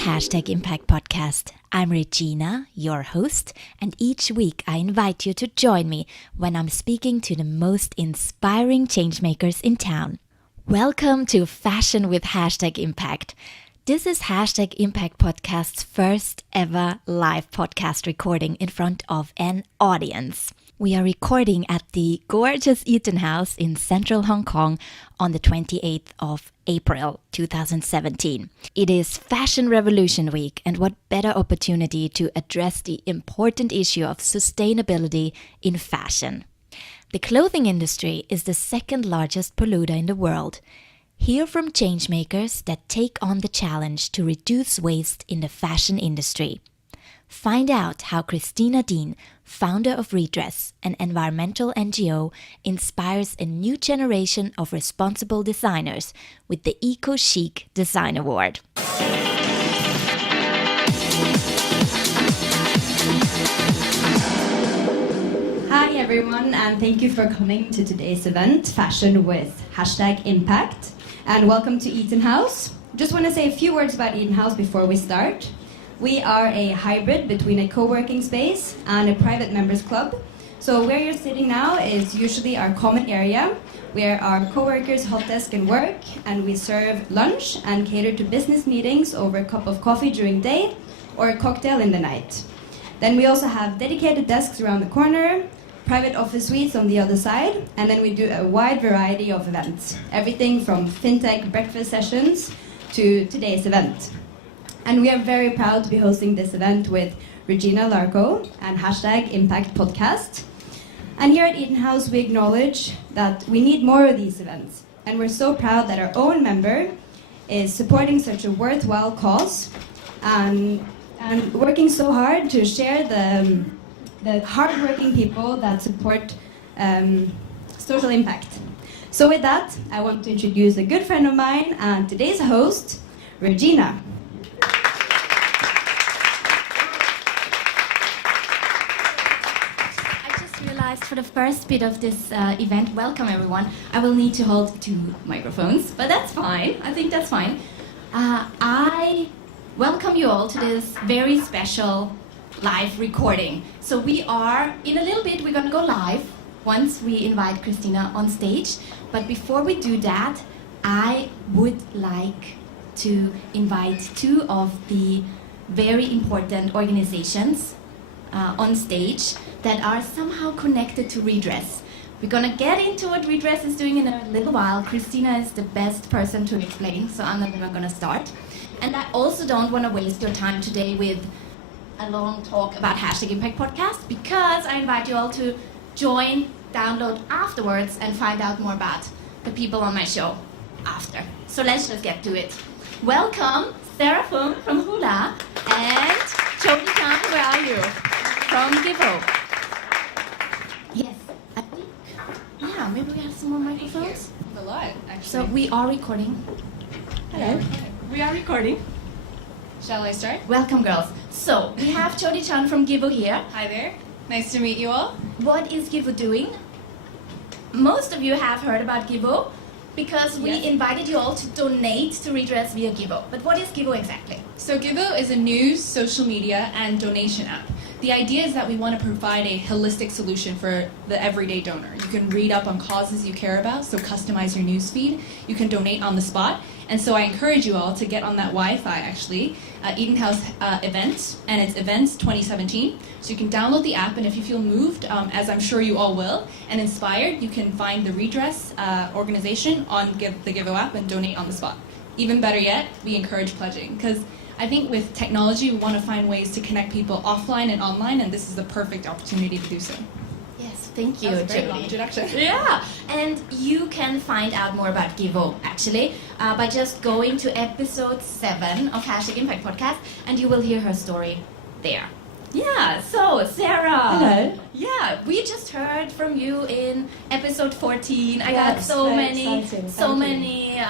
Hashtag Impact Podcast. I'm Regina, your host, and each week I invite you to join me when I'm speaking to the most inspiring changemakers in town. Welcome to Fashion with Hashtag Impact. This is Hashtag Impact Podcast's first ever live podcast recording in front of an audience. We are recording at the gorgeous Eaton house in central Hong Kong on the 28th of April 2017. It is Fashion Revolution Week, and what better opportunity to address the important issue of sustainability in fashion. The clothing industry is the second largest polluter in the world. Hear from changemakers that take on the challenge to reduce waste in the fashion industry. Find out how Christina Dean, founder of Redress, an environmental NGO, inspires a new generation of responsible designers with the EcoChic Design Award. Hi everyone, and thank you for coming to today's event, Fashion with Hashtag Impact. And welcome to Eaton House. Just want to say a few words about Eaton House before we start. We are a hybrid between a co-working space and a private members club. So where you're sitting now is usually our common area, where our co-workers hot desk and work, and we serve lunch and cater to business meetings over a cup of coffee during day or a cocktail in the night. Then we also have dedicated desks around the corner, private office suites on the other side, and then we do a wide variety of events. Everything from fintech breakfast sessions to today's event. And we are very proud to be hosting this event with Regina Larco and Hashtag Impact Podcast. And here at Eaton House, we acknowledge that we need more of these events. And we're so proud that our own member is supporting such a worthwhile cause and working so hard to share the hardworking people that support social impact. So with that, I want to introduce a good friend of mine and today's host, Regina. For the first bit of this event, welcome everyone. I will need to hold two microphones, but that's fine. I think that's fine. I welcome you all to this very special live recording. So we are, in a little bit, we're going to go live once we invite Christina on stage. But before we do that, I would like to invite two of the very important organizations on stage that are somehow connected to Redress. We're gonna get into what Redress is doing in a little while. Christina is the best person to explain, so I'm not even gonna start. And I also don't wanna waste your time today with a long talk about Hashtag Impact Podcast, because I invite you all to join, download afterwards, and find out more about the people on my show after. So let's just get to it. Welcome, Sarah Fung from Hula, and Jody Chan, where are you? From Givo. Yes, I think, yeah, maybe we have some more microphones. A lot, actually. So we are recording. Hello. We are recording. Shall I start? Welcome, girls. So we have Jody Chan from Givo here. Hi there. Nice to meet you all. What is Givo doing? Most of you have heard about Givo because we invited you all to donate to Redress via Givo. But what is Givo exactly? So Givo is a news, social media, and donation app. The idea is that we want to provide a holistic solution for the everyday donor. You can read up on causes you care about, so customize your news feed. You can donate on the spot. And so I encourage you all to get on that Wi-Fi, actually, Eaton House event, and it's Events 2017. So you can download the app, and if you feel moved, as I'm sure you all will, and inspired, you can find the Redress organization on the Givo app and donate on the spot. Even better yet, we encourage pledging, because I think with technology, we want to find ways to connect people offline and online, and this is the perfect opportunity to do so. Yes, thank you, That was a very long Jody. introduction. Yeah, and you can find out more about Givo, actually, by just going to episode 7 of Hashtag Impact Podcast, and you will hear her story there. Yeah, so Sarah. Hello. Yeah, we just heard from you in episode 14. I Yes, got so very many exciting. so Thank many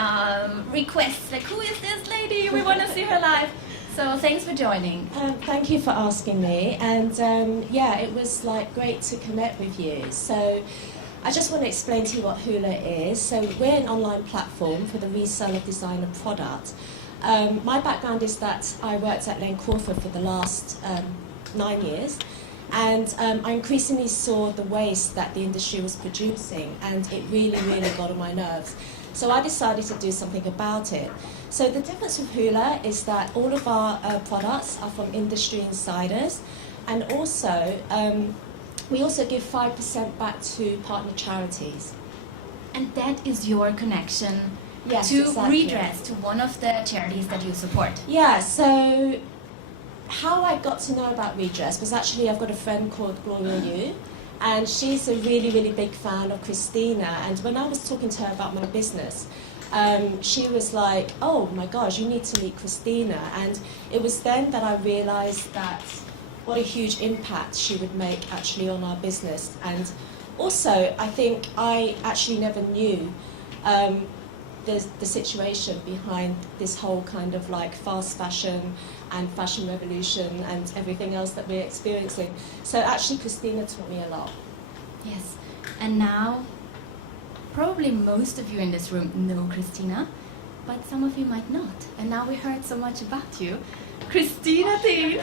requests, like, who is this lady? We want to see her live. So thanks for joining. Thank you for asking me, and yeah, it was like great to connect with you. So I just want to explain to you what Hula is. So we're an online platform for the resale of designer product. My background is that I worked at Lane Crawford for the last 9 years, and I increasingly saw the waste that the industry was producing, and it really, really got on my nerves. So I decided to do something about it. So the difference with Hula is that all of our products are from industry insiders, and also we also give 5% back to partner charities. And that is your connection Yes, to exactly. Redress, to one of the charities that you support. Yeah, so how I got to know about Redress was actually I've got a friend called Gloria Yu, and she's a really, really big fan of Christina. And when I was talking to her about my business, she was like, oh my gosh, you need to meet Christina. And it was then that I realised that what a huge impact she would make actually on our business. And also, I think I actually never knew the situation behind this whole kind of like fast fashion and fashion revolution and everything else that we're experiencing. So actually Christina taught me a lot. Yes. And now, probably most of you in this room know Christina, but some of you might not. And now we heard so much about you. Christina Dean.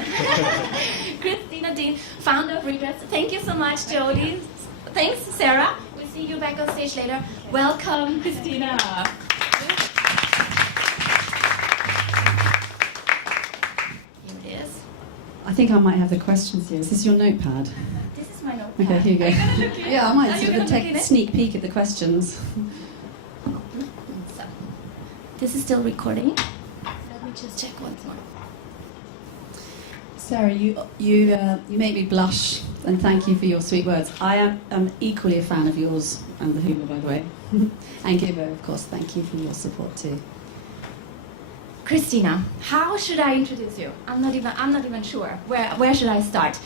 Christina Dean, founder of Redress. Thank you so much, Jodie. Thanks, Sarah. We'll see you back on stage later. Welcome, Christina. Here it is. I think I might have the questions here. Is this your notepad? This is my notepad. Okay, here you go. Are you gonna look in it? Yeah, I might Are you sort gonna of look take in a it? sneak peek at the questions. So, this is still recording. Let me just check once more. Sarah, you make me blush, and thank you for your sweet words. I am equally a fan of yours and the Hula, by the way. And Gibbo, of course, thank you for your support too. Christina, how should I introduce you? I'm not even sure. Where should I start?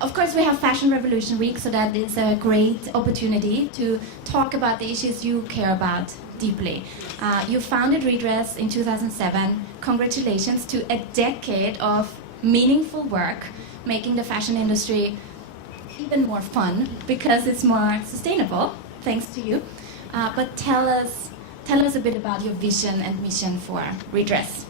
Of course, we have Fashion Revolution Week, so that is a great opportunity to talk about the issues you care about deeply. You founded Redress in 2007. Congratulations to a decade of meaningful work, making the fashion industry even more fun because it's more sustainable, thanks to you. But tell us a bit about your vision and mission for Redress.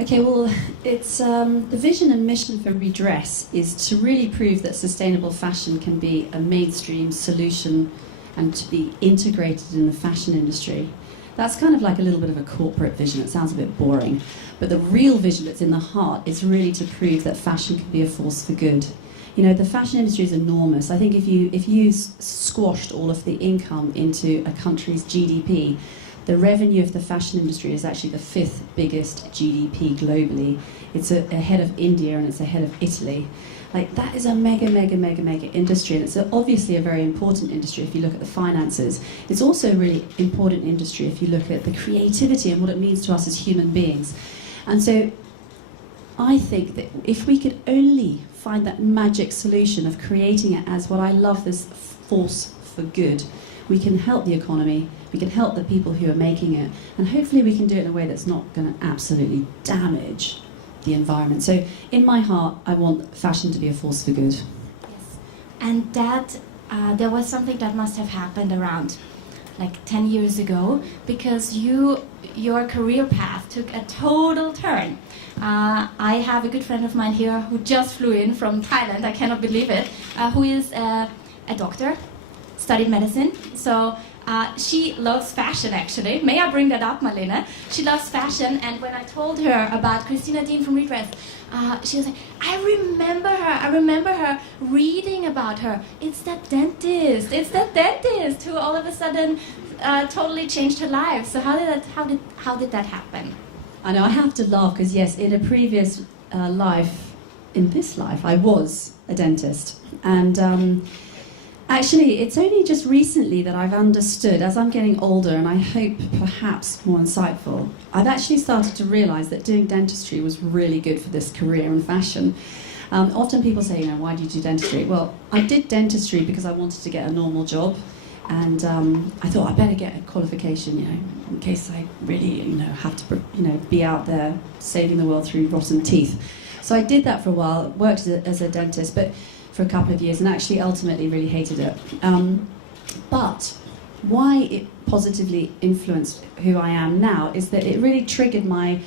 Okay, well, it's the vision and mission for Redress is to really prove that sustainable fashion can be a mainstream solution and to be integrated in the fashion industry. That's kind of like a little bit of a corporate vision. It sounds a bit boring. But the real vision that's in the heart is really to prove that fashion can be a force for good. You know, the fashion industry is enormous. I think if you squashed all of the income into a country's GDP, the revenue of the fashion industry is actually the 5th biggest GDP globally. It's ahead of India and it's ahead of Italy. Like, that is a mega industry, and it's obviously a very important industry if you look at the finances. It's also a really important industry if you look at the creativity and what it means to us as human beings. And so I think that if we could only find that magic solution of creating it as what I love, this force for good, we can help the economy, we can help the people who are making it, and hopefully we can do it in a way that's not going to absolutely damage the environment. So in my heart, I want fashion to be a force for good. Yes, and that there was something that must have happened around like 10 years ago, because your career path took a total turn. I have a good friend of mine here who just flew in from Thailand, I cannot believe it, who is a doctor, studied medicine. So she loves fashion, actually. May I bring that up, Marlene? She loves fashion, and when I told her about Christina Dean from Redress, she was like, I remember her reading about her. It's that dentist who all of a sudden totally changed her life. So how did that happen? I know, I have to laugh because, yes, in a previous life, in this life, I was a dentist. And actually, it's only just recently that I've understood, as I'm getting older and I hope perhaps more insightful, I've actually started to realise that doing dentistry was really good for this career in fashion. Often people say, why do you do dentistry? Well, I did dentistry because I wanted to get a normal job. And I thought I better get a qualification, in case I really, have to, be out there saving the world through rotten teeth. So I did that for a while, worked as a dentist, but for a couple of years, and actually ultimately really hated it. But why it positively influenced who I am now is that it really triggered my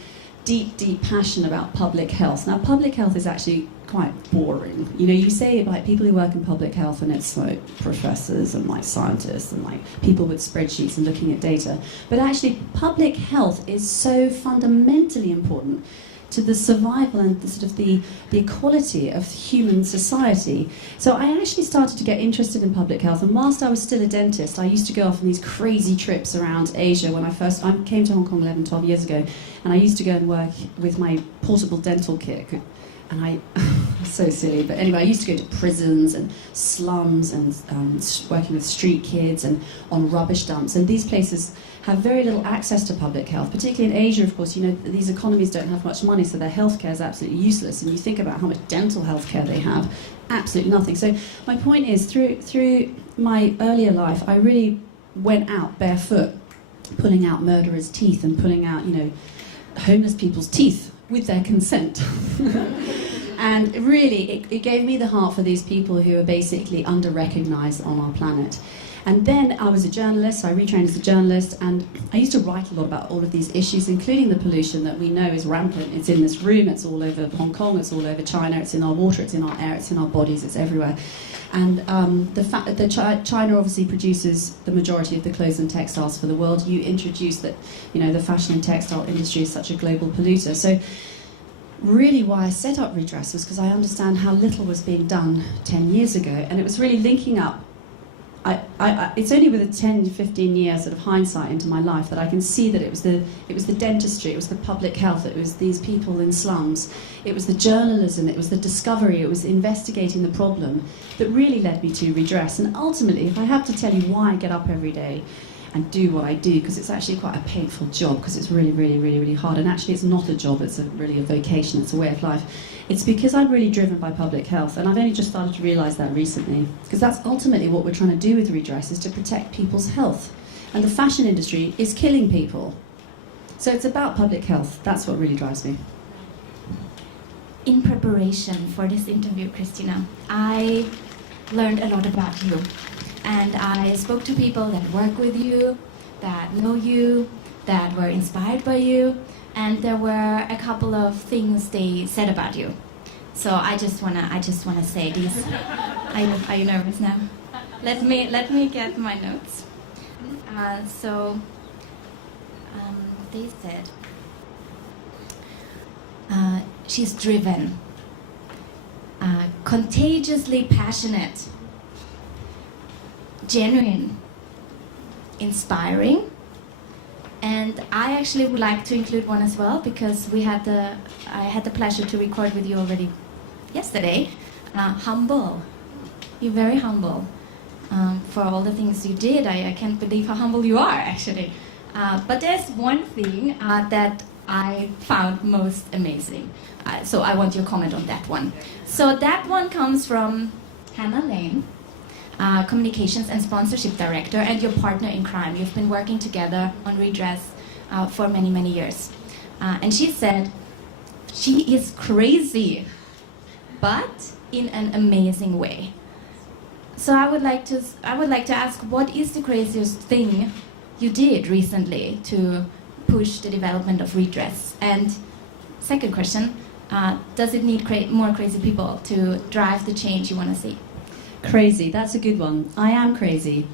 deep, deep passion about public health. Now, public health is actually quite boring. You know, you say like people who work in public health and it's like professors and like scientists and like people with spreadsheets and looking at data. But actually, public health is so fundamentally important to the survival and the sort of the equality of human society. So I actually started to get interested in public health, and whilst I was still a dentist, I used to go off on these crazy trips around Asia. When I came to Hong Kong 11, 12 years ago, and I used to go and work with my portable dental kit. And I, so silly, but anyway, I used to go to prisons and slums and working with street kids and on rubbish dumps. And these places have very little access to public health, particularly in Asia, of course. You know, these economies don't have much money, so their healthcare is absolutely useless. And you think about how much dental healthcare they have, absolutely nothing. So my point is, through my earlier life, I really went out barefoot, pulling out murderers' teeth and pulling out, you know, homeless people's teeth with their consent. And really, it gave me the heart for these people who are basically under-recognised on our planet. And then I was a journalist, so I retrained as a journalist, and I used to write a lot about all of these issues, including the pollution that we know is rampant. It's in this room, it's all over Hong Kong, it's all over China, it's in our water, it's in our air, it's in our bodies, it's everywhere. And the fact that China obviously produces the majority of the clothes and textiles for the world, you introduced that, you know, the fashion and textile industry is such a global polluter. So really why I set up Redress was because I understand how little was being done 10 years ago, and it was really linking up. It's only with a 10 to 15 year sort of hindsight into my life that I can see that it was the dentistry, it was the public health, it was these people in slums, it was the journalism, it was the discovery, it was investigating the problem that really led me to Redress. And ultimately, if I have to tell you why I get up every day and do what I do, because it's actually quite a painful job, because it's really, really, really, really hard, and actually it's not a job, it's really a vocation, it's a way of life. It's because I'm really driven by public health, and I've only just started to realise that recently, because that's ultimately what we're trying to do with Redress, is to protect people's health. And the fashion industry is killing people. So it's about public health. That's what really drives me. In preparation for this interview, Christina, I learned a lot about you. And I spoke to people that work with you, that know you, that were inspired by you, and there were a couple of things they said about you. So I just wanna say these. Are you nervous now? Let me get my notes. They said she's driven, contagiously passionate, genuine, inspiring, and I actually would like to include one as well, because I had the pleasure to record with you already yesterday. Humble. You're very humble for all the things you did. I can't believe how humble you are, actually. But there's one thing that I found most amazing. So I want your comment on that one. So that one comes from Hannah Lane, Communications and Sponsorship Director, and your partner in crime. You've been working together on Redress for many, many years. And she said, she is crazy, but in an amazing way. So I would like to ask, what is the craziest thing you did recently to push the development of Redress? And second question, does it need more crazy people to drive the change you want to see? Crazy, that's a good one. I am crazy,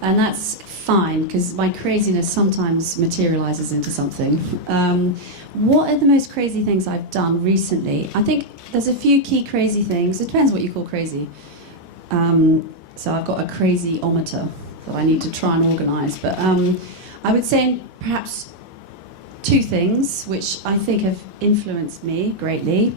and that's fine, because my craziness sometimes materializes into something. What are the most crazy things I've done recently? I think there's a few key crazy things. It depends what you call crazy. So I've got a crazy-ometer that I need to try and organise, but I would say perhaps two things which I think have influenced me greatly,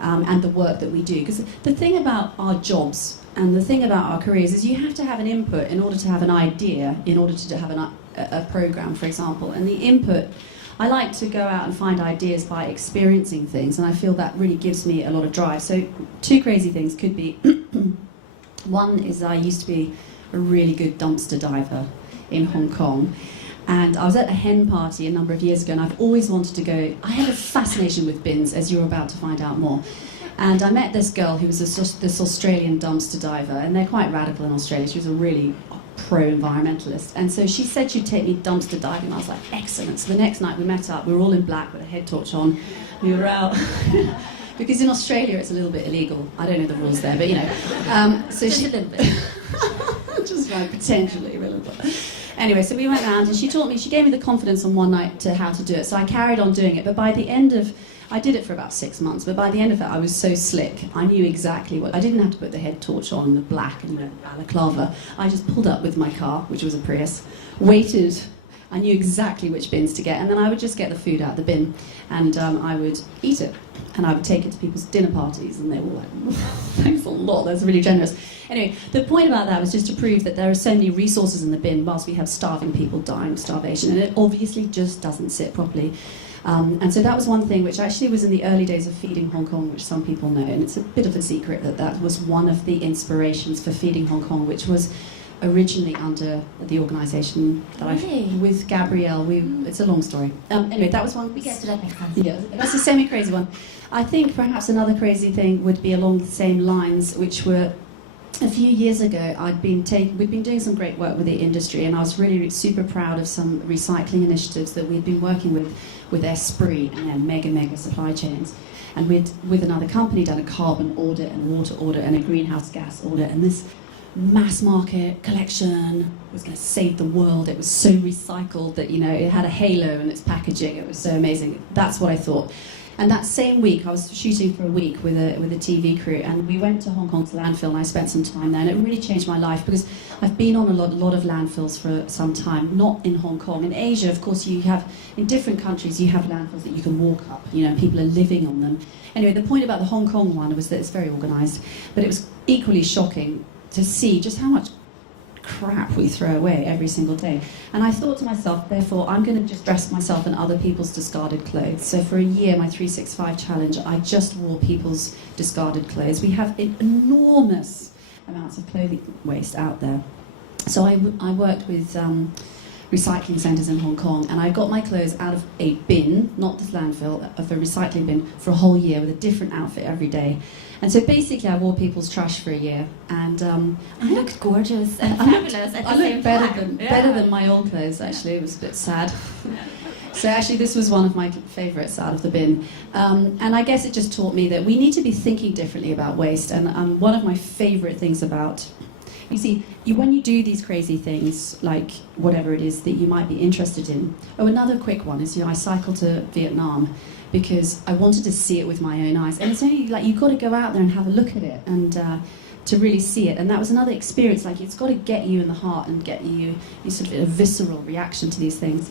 and the work that we do. Because the thing about our jobs and the thing about our careers is you have to have an input in order to have an idea, in order to have a program, for example. And the input, I like to go out and find ideas by experiencing things, and I feel that really gives me a lot of drive. So two crazy things could be, one is I used to be a really good dumpster diver in Hong Kong. And I was at a hen party a number of years ago, and I've always wanted to go. I have a fascination with bins, as you're about to find out more. And I met this girl who was this Australian dumpster diver, and they're quite radical in Australia. She was a really pro-environmentalist. And so she said she'd take me dumpster diving. I was like, excellent. So the next night we met up, we were all in black with a head torch on. We were out. Because in Australia it's a little bit illegal. I don't know the rules there, but you know. So Just she, a little bit. just like potentially a little bit. Anyway, so we went around and she gave me the confidence on one night to how to do it. So I carried on doing it. But by the end of, I did it for about 6 months, but by the end of it I was so slick. I knew exactly what, I didn't have to put the head torch on, the black and the balaclava. I just pulled up with my car, which was a Prius, waited. I knew exactly which bins to get, and then I would just get the food out of the bin, and I would eat it, and I would take it to people's dinner parties, and they were like, thanks a lot, that's really generous. Anyway, the point about that was just to prove that there are so many resources in the bin whilst we have starving people dying of starvation, and it obviously just doesn't sit properly. And so that was one thing which actually was in the early days of Feeding Hong Kong, which some people know, and it's a bit of a secret that that was one of the inspirations for Feeding Hong Kong, which was originally under the organisation that Really? with Gabrielle. It's a long story. Anyway, that was one. We get to that next time. Yeah, that's a semi-crazy one. I think perhaps another crazy thing would be along the same lines, which were a few years ago. We'd been doing some great work with the industry, and I was really super proud of some recycling initiatives that we'd been working with Esprit and their mega supply chains. And we'd, with another company, done a carbon audit and a water audit and a greenhouse gas audit, and this mass market collection was going to save the world. It was so recycled that, you know, it had a halo in its packaging. It was so amazing. That's what I thought. And that same week, I was shooting for a week with a TV crew, and we went to Hong Kong's landfill, and I spent some time there, and it really changed my life because I've been on a lot of landfills for some time, not in Hong Kong. In Asia, of course, you have, in different countries, you have landfills that you can walk up, you know, people are living on them. Anyway, the point about the Hong Kong one was that it's very organised, but it was equally shocking to see just how much crap we throw away every single day. And I thought to myself, therefore, I'm going to just dress myself in other people's discarded clothes. So for a year, my 365 challenge, I just wore people's discarded clothes. We have enormous amounts of clothing waste out there. So I worked with recycling centres in Hong Kong, and I got my clothes out of a bin, not this landfill, of a recycling bin for a whole year with a different outfit every day. And so basically I wore people's trash for a year, and I looked gorgeous and fabulous at the same time. better than my old clothes, actually. It was a bit sad. So actually this was one of my favourites out of the bin. And I guess it just taught me that we need to be thinking differently about waste. And one of my favourite things about, you see, when you do these crazy things, like whatever it is that you might be interested in. Oh, another quick one is, you know, I cycled to Vietnam because I wanted to see it with my own eyes. And it's only like, you've got to go out there and have a look at it and to really see it. And that was another experience, like it's got to get you in the heart and get you sort of a visceral reaction to these things.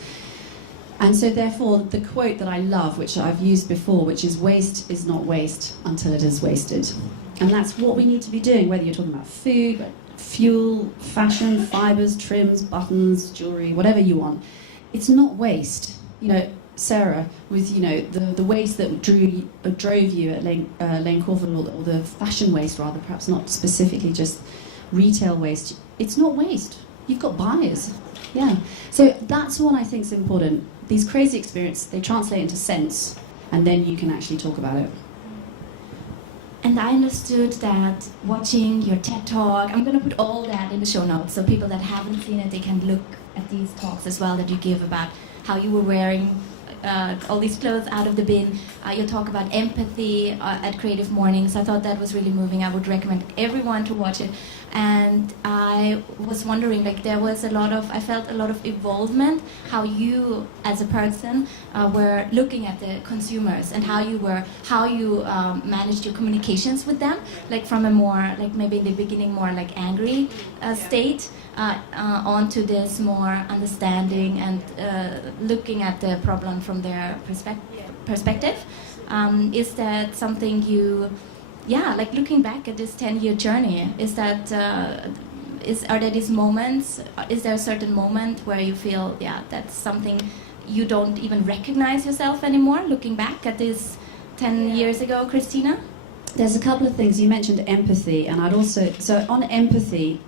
And so therefore, the quote that I love, which I've used before, which is, waste is not waste until it is wasted. And that's what we need to be doing, whether you're talking about food, fuel, fashion, fibres, trims, buttons, jewellery, whatever you want. It's not waste. You know, Sarah, with, you know, the waste that drove you at Lane Crawford, or the fashion waste rather, perhaps not specifically just retail waste, it's not waste. You've got buyers. Yeah. So that's what I think is important. These crazy experiences, they translate into sense, and then you can actually talk about it. And I understood that watching your TED Talk, I'm going to put all that in the show notes, so people that haven't seen it, they can look at these talks as well that you give about how you were wearing all these clothes out of the bin. You talk about empathy at Creative Mornings. I thought that was really moving. I would recommend everyone to watch it. And I was wondering, like, I felt a lot of involvement, how you as a person were looking at the consumers and how you managed your communications with them, like from a more, like maybe in the beginning more like angry state, onto this more understanding and looking at the problem from their perspective. Is that something you, like looking back at this 10-year journey, is that, are there these moments, is there a certain moment where you feel, that's something you don't even recognize yourself anymore, looking back at this 10 years ago, Christina? There's a couple of things. You mentioned empathy, and so on empathy,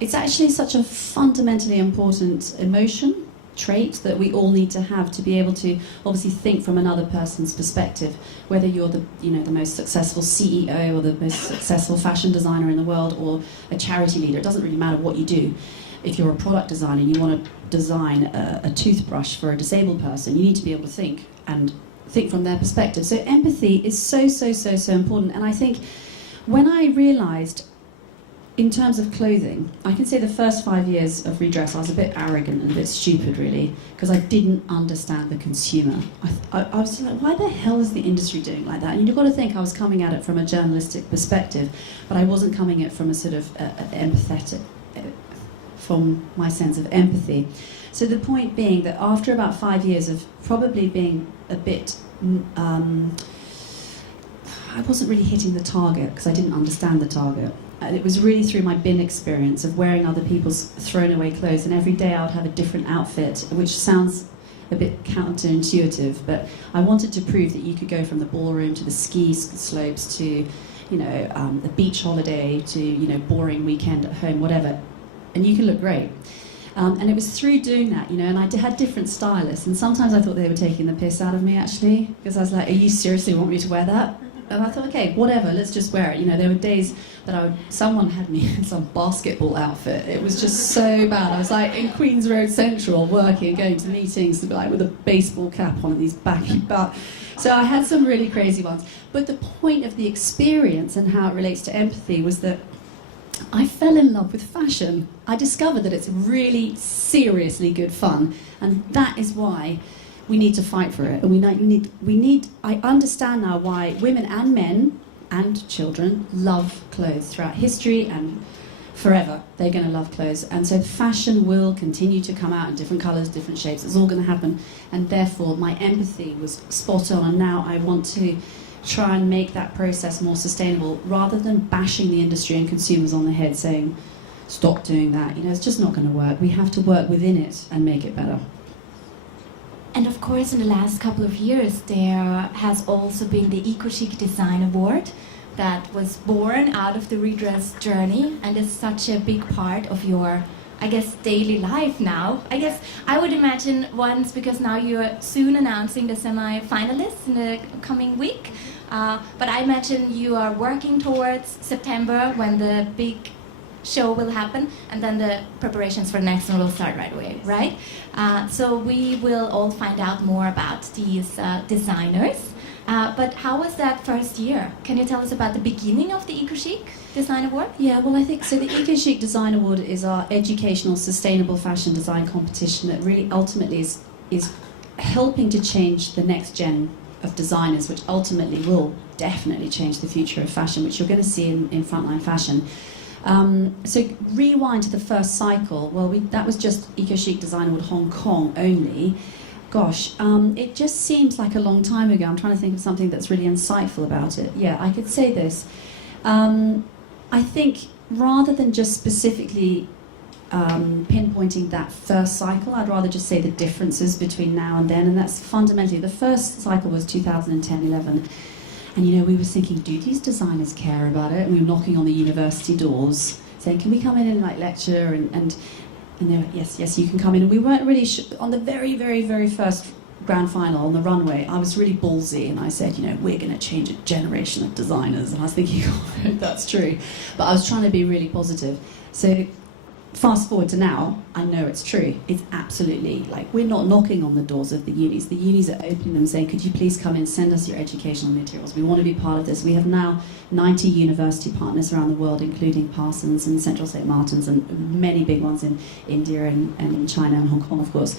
it's actually such a fundamentally important emotion, trait that we all need to have to be able to obviously think from another person's perspective, whether you're the the most successful CEO or the most successful fashion designer in the world or a charity leader. It doesn't really matter what you do. If you're a product designer and you want to design a toothbrush for a disabled person, you need to be able to think from their perspective. So empathy is so important. And I think when I realised, in terms of clothing, I can say the first 5 years of Redress, I was a bit arrogant and a bit stupid, really, because I didn't understand the consumer. I was like, why the hell is the industry doing like that? And you've got to think I was coming at it from a journalistic perspective, but I wasn't coming at it from a sort of empathetic, from my sense of empathy. So the point being that after about 5 years of probably being a bit... I wasn't really hitting the target because I didn't understand the target. And it was really through my bin experience of wearing other people's thrown away clothes, and every day I would have a different outfit, which sounds a bit counterintuitive, but I wanted to prove that you could go from the ballroom to the ski slopes to, the beach holiday to, boring weekend at home, whatever, and you can look great. And it was through doing that, and I had different stylists, and sometimes I thought they were taking the piss out of me, actually, because I was like, are you seriously want me to wear that? And I thought, okay, whatever, let's just wear it. There were days that someone had me in some basketball outfit. It was just so bad. I was like in Queens Road Central working, going to meetings like with a baseball cap on and these baggy belt. So I had some really crazy ones. But the point of the experience and how it relates to empathy was that I fell in love with fashion. I discovered that it's really seriously good fun, and that is why we need to fight for it. And we need. I understand now why women and men and children love clothes throughout history, and forever they're going to love clothes. And so fashion will continue to come out in different colours, different shapes. It's all going to happen. And therefore my empathy was spot on, and now I want to try and make that process more sustainable rather than bashing the industry and consumers on the head saying, stop doing that. It's just not going to work. We have to work within it and make it better. And of course, in the last couple of years, there has also been the EcoChic Design Award that was born out of the Redress journey, and is such a big part of your, I guess, daily life now. I guess I would imagine once, because now you're soon announcing the semi-finalists in the coming week, but I imagine you are working towards September when the big show will happen, and then the preparations for the next one will start right away, right? So we will all find out more about these designers. But how was that first year? Can you tell us about the beginning of the EcoChic Design Award? Yeah, well, I think so. The EcoChic Design Award is our educational, sustainable fashion design competition that really ultimately is helping to change the next gen of designers, which ultimately will definitely change the future of fashion, which you're going to see in frontline fashion. So rewind to the first cycle. Well, that was just EcoChic Design Award Hong Kong only. Gosh, it just seems like a long time ago. I'm trying to think of something that's really insightful about it. Yeah, I could say this. I think rather than just specifically pinpointing that first cycle, I'd rather just say the differences between now and then, and that's fundamentally, the first cycle was 2010-11. And we were thinking, do these designers care about it? And we were knocking on the university doors, saying, can we come in and lecture? And they were, yes, you can come in. And we weren't really sure. On the very, very, very first grand final on the runway, I was really ballsy, and I said, we're going to change a generation of designers. And I was thinking, oh, that's true. But I was trying to be really positive. So fast forward to now, I know it's true. It's absolutely, we're not knocking on the doors of the unis. The unis are opening them, saying, could you please come in, send us your educational materials. We want to be part of this. We have now 90 university partners around the world, including Parsons and Central St. Martin's and many big ones in India and China and Hong Kong, of course.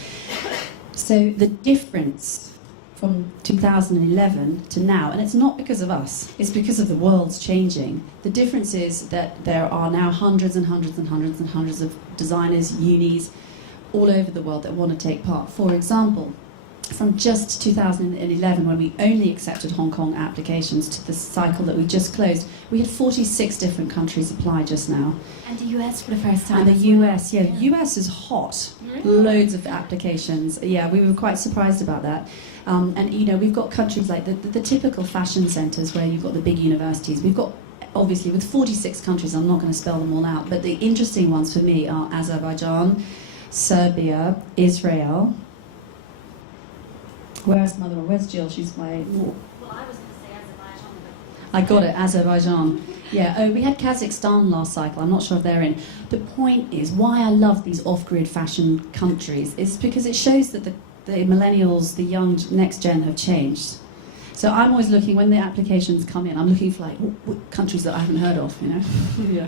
So the difference from 2011 to now, and it's not because of us, it's because of the world's changing. The difference is that there are now hundreds and hundreds and hundreds and hundreds of designers, unis, all over the world that want to take part. For example, from just 2011, when we only accepted Hong Kong applications, to the cycle that we just closed, we had 46 different countries apply just now. And the US for the first time. And the US, yeah, the US is hot. Loads of applications. Yeah, we were quite surprised about that. And we've got countries like the typical fashion centres where you've got the big universities. We've got, obviously, with 46 countries, I'm not going to spell them all out, but the interesting ones for me are Azerbaijan, Serbia, Israel. Where's another one? Where's Jill? She's my... Well, I was going to say Azerbaijan, but... I got it, Azerbaijan. Yeah, oh, we had Kazakhstan last cycle. I'm not sure if they're in. The point is, why I love these off-grid fashion countries is because it shows that the millennials, the young next gen have changed. So I'm always looking, when the applications come in, I'm looking for like what countries that I haven't heard of, you know? Yeah.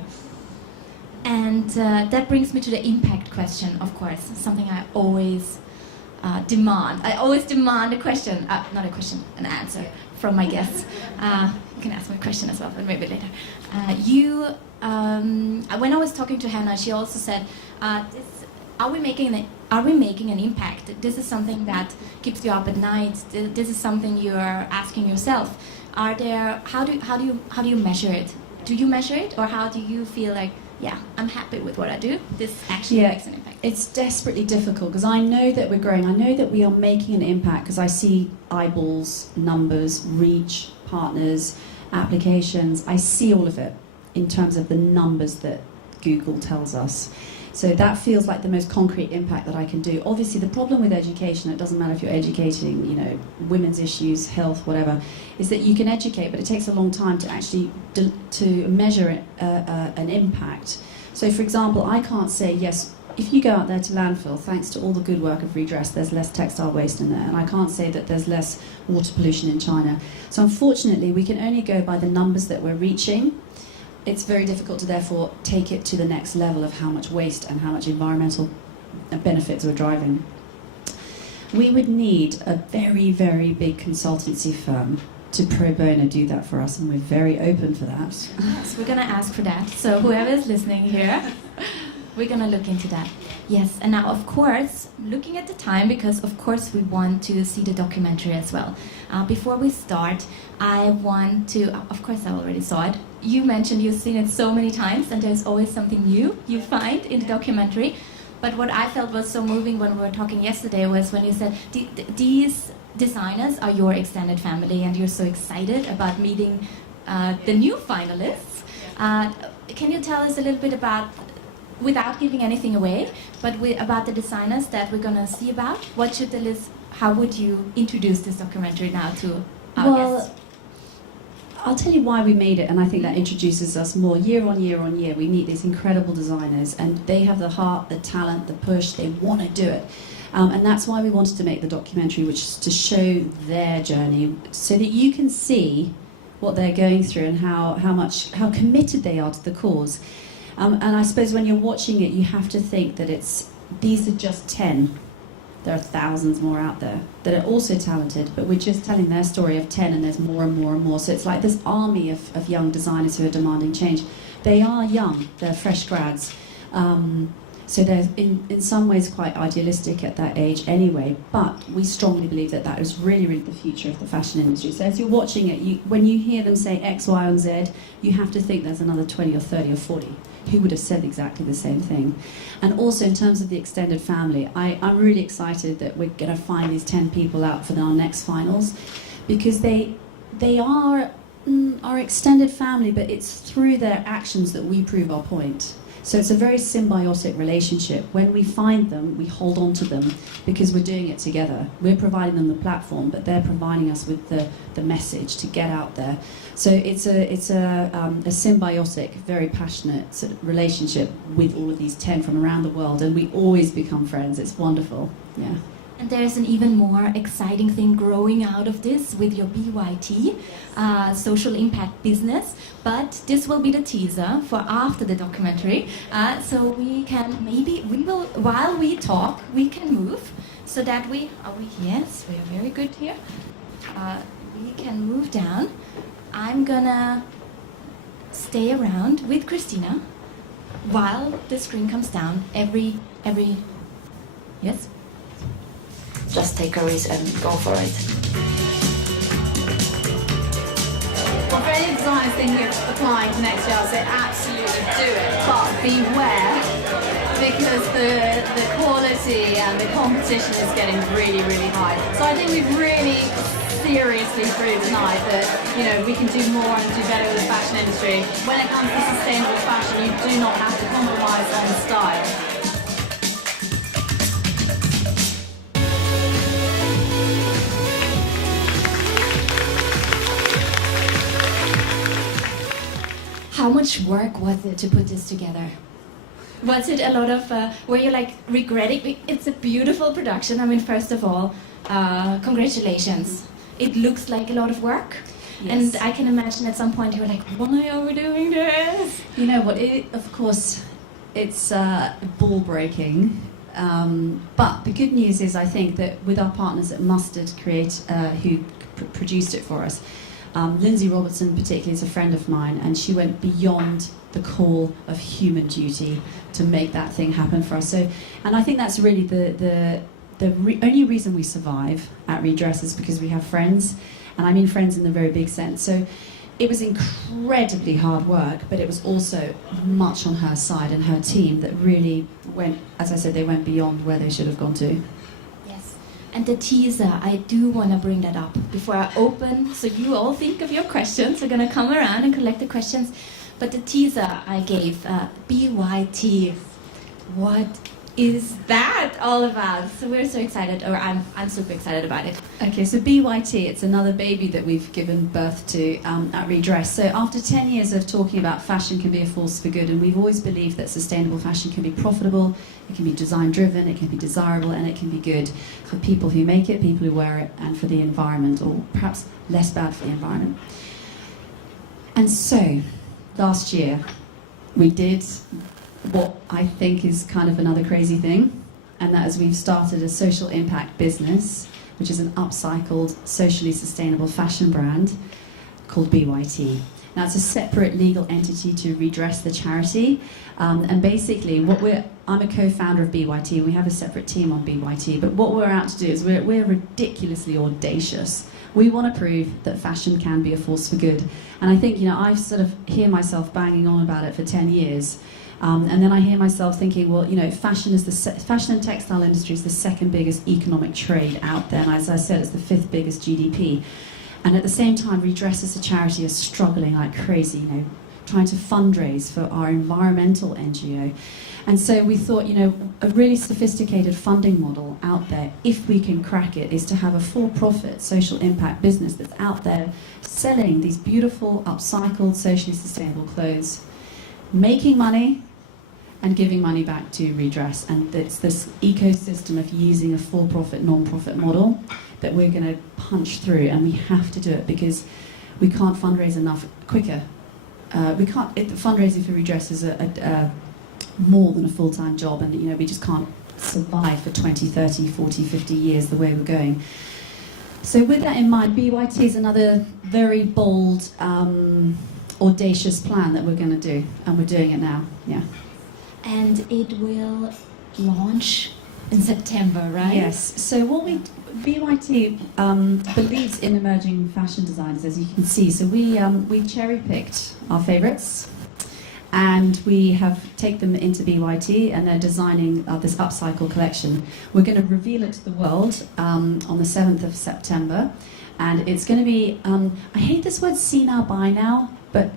And that brings me to the impact question, of course, something I always demand. I always demand a question, not a question, an answer from my guests. You can ask me a question as well, but maybe later. When I was talking to Hannah, she also said, are we making an impact? This is something that keeps you up at night. This is something you are asking yourself. How do you measure it? Do you measure it, or how do you feel like, yeah, I'm happy with what I do? This actually makes an impact. It's desperately difficult because I know that we're growing. I know that we are making an impact because I see eyeballs, numbers, reach, partners, applications. I see all of it in terms of the numbers that Google tells us. So that feels like the most concrete impact that I can do. Obviously, the problem with education, it doesn't matter if you're educating, you know, women's issues, health, whatever, is that you can educate, but it takes a long time to actually to measure an impact. So, for example, I can't say, yes, if you go out there to landfill, thanks to all the good work of Redress, there's less textile waste in there. And I can't say that there's less water pollution in China. So unfortunately, we can only go by the numbers that we're reaching. It's very difficult to therefore take it to the next level of how much waste and how much environmental benefits we're driving. We would need a very, very big consultancy firm to pro bono do that for us, and we're very open for that. Yes, we're going to ask for that. So whoever is listening here, we're going to look into that. Yes, and now, of course, looking at the time, because, of course, we want to see the documentary as well. Before we start, I want to... Of course, I already saw it. You mentioned you've seen it so many times, and there's always something new you find in the documentary. But what I felt was so moving when we were talking yesterday was when you said, these designers are your extended family, and you're so excited about meeting the new finalists. Can you tell us a little bit about... without giving anything away, but about the designers that we're going to see about? What should the list? How would you introduce this documentary now to our guests? I'll tell you why we made it, and I think that introduces us more. Year on year on year, we meet these incredible designers, and they have the heart, the talent, the push. They want to do it, and that's why we wanted to make the documentary, which is to show their journey, so that you can see what they're going through and how committed they are to the cause. And I suppose when you're watching it, you have to think that these are just 10. There are thousands more out there that are also talented, but we're just telling their story of 10, and there's more and more and more. So it's like this army of young designers who are demanding change. They are young, they're fresh grads. So they're in some ways quite idealistic at that age anyway, but we strongly believe that is really, really the future of the fashion industry. So as you're watching it, when you hear them say X, Y, and Z, you have to think there's another 20 or 30 or 40 who would have said exactly the same thing. And also in terms of the extended family, I'm really excited that we're going to find these 10 people out for our next finals, because they are our extended family, but it's through their actions that we prove our point. So it's a very symbiotic relationship. When we find them, we hold on to them because we're doing it together. We're providing them the platform, but they're providing us with the message to get out there. So it's a symbiotic, very passionate sort of relationship with all of these 10 from around the world, and we always become friends. It's wonderful. Yeah. And there's an even more exciting thing growing out of this with your BYT, social impact business. But this will be the teaser for after the documentary. So while we talk, we can move so that yes, we are very good here. We can move down. I'm gonna stay around with Christina while the screen comes down. Yes? Just take a risk and go for it. Well, for any designers thinking of applying to next year, I'd say absolutely do it, but beware, because the quality and the competition is getting really, really high. So I think we've really seriously proved tonight that, you know, we can do more and do better with the fashion industry. When it comes to sustainable fashion, you do not have to compromise on style. how much work was it to put this together? Was it a lot of, were you like regretting? It's a beautiful production. I mean, first of all, congratulations. It looks like a lot of work. Yes. And I can imagine at some point you were like, why are we doing this? You know what? Of course, it's ball-breaking. But the good news is, I think, that with our partners at Mustard who produced it for us, Lindsay Robertson particularly is a friend of mine, and she went beyond the call of human duty to make that thing happen for us. So, and I think that's really the only reason we survive at Redress is because we have friends, and I mean friends in the very big sense. So it was incredibly hard work, but it was also much on her side and her team that really went, as I said, they went beyond where they should have gone to. Yes. And the teaser, I do want to bring that up before I open, so you all think of your questions. We're going to come around and collect the questions. But the teaser I gave, BYT, what is that all about? So we're so excited, or I'm super excited about it. Okay, so BYT, it's another baby that we've given birth to at Redress. So after 10 years of talking about fashion can be a force for good, and we've always believed that sustainable fashion can be profitable, it can be design driven, it can be desirable, and it can be good for people who make it, people who wear it, and for the environment, or perhaps less bad for the environment. And so, last year, we did what I think is kind of another crazy thing, and that is we've started a social impact business, which is an upcycled, socially sustainable fashion brand called BYT. Now, it's a separate legal entity to Redress, the charity, and basically I'm a co-founder of BYT, and we have a separate team on BYT, but what we're out to do is we're ridiculously audacious. We want to prove that fashion can be a force for good. And I think, I sort of hear myself banging on about it for 10 years. And then I hear myself thinking, well, fashion and textile industry is the second biggest economic trade out there. And as I said, it's the 5th biggest GDP. And at the same time, Redress as a charity is struggling like crazy, trying to fundraise for our environmental NGO. And so we thought, a really sophisticated funding model out there, if we can crack it, is to have a for-profit social impact business that's out there selling these beautiful, upcycled, socially sustainable clothes, making money, and giving money back to Redress. And it's this ecosystem of using a for-profit, non-profit model that we're going to punch through, and we have to do it because we can't fundraise enough quicker. Fundraising for Redress is more than a full-time job, and we just can't survive for 20, 30, 40, 50 years the way we're going. So with that in mind, BYT is another very bold, audacious plan that we're going to do, and we're doing it now. Yeah. And it will launch in September, right? Yes. So BYT believes in emerging fashion designers, as you can see. So we cherry-picked our favourites, and we have taken them into BYT, and they're designing this upcycle collection. We're going to reveal it to the world on the 7th of September, and it's going to be, I hate this word see now, buy now, but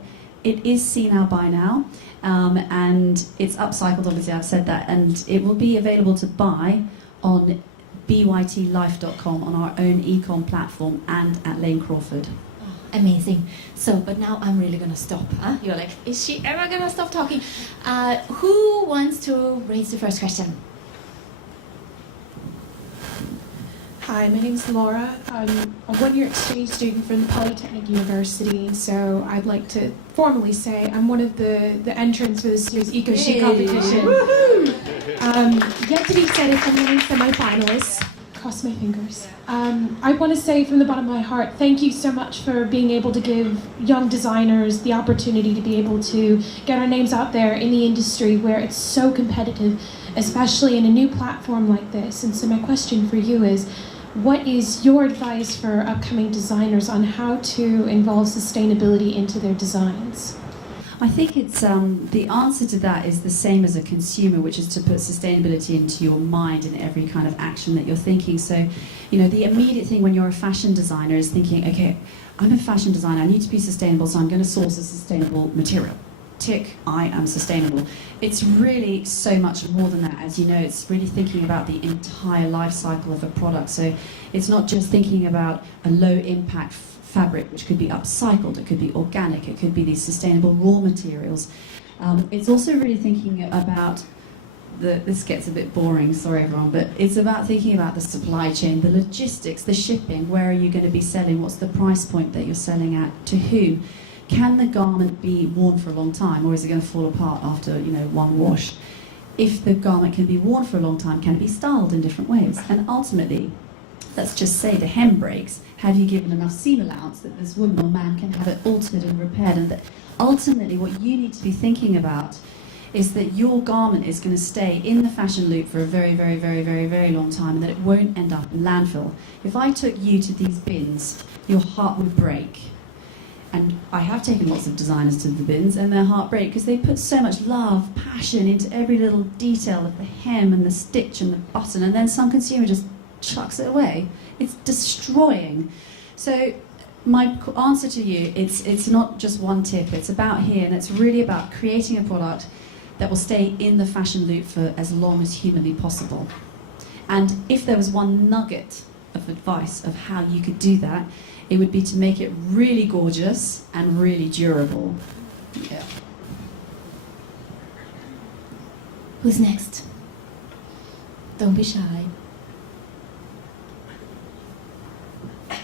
it is see now, buy now, and it's upcycled, obviously I've said that, and it will be available to buy on bytlife.com, on our own e-com platform, and at Lane Crawford. Amazing. So, but now I'm really going to stop. Huh? You're like, is she ever going to stop talking? Who wants to raise the first question? Hi, my name's Laura. I'm a one-year exchange student from the Polytechnic University, so I'd like to formally say I'm one of the entrants for this year's EcoChic competition. Yet to be said if I'm one of the semi-finalists. Cross my fingers. I want to say from the bottom of my heart, thank you so much for being able to give young designers the opportunity to be able to get our names out there in the industry where it's so competitive, especially in a new platform like this. And so my question for you is, what is your advice for upcoming designers on how to involve sustainability into their designs? I think it's the answer to that is the same as a consumer, which is to put sustainability into your mind in every kind of action that you're thinking. So, the immediate thing when you're a fashion designer is thinking, okay, I'm a fashion designer, I need to be sustainable, so I'm going to source a sustainable material. Tick, I am sustainable. It's really so much more than that. As you know, it's really thinking about the entire life cycle of a product. So it's not just thinking about a low impact fabric which could be upcycled, it could be organic, it could be these sustainable raw materials. It's also really thinking about this gets a bit boring, sorry everyone, but it's about thinking about the supply chain, the logistics, the shipping, where are you going to be selling, what's the price point that you're selling at, to whom? Can the garment be worn for a long time, or is it going to fall apart after, one wash? If the garment can be worn for a long time, can it be styled in different ways? And ultimately, let's just say the hem breaks, have you given enough seam allowance that this woman or man can have it altered and repaired? And that ultimately what you need to be thinking about is that your garment is going to stay in the fashion loop for a very, very, very, very, very long time, and that it won't end up in landfill. If I took you to these bins, your heart would break. And I have taken lots of designers to the bins, and their heart break because they put so much love, passion into every little detail of the hem and the stitch and the button, and then some consumer just chucks it away. It's destroying. So my answer to you, it's not just one tip, it's about here, and it's really about creating a product that will stay in the fashion loop for as long as humanly possible. And if there was one nugget of advice of how you could do that, it would be to make it really gorgeous and really durable. Yeah. Who's next? Don't be shy.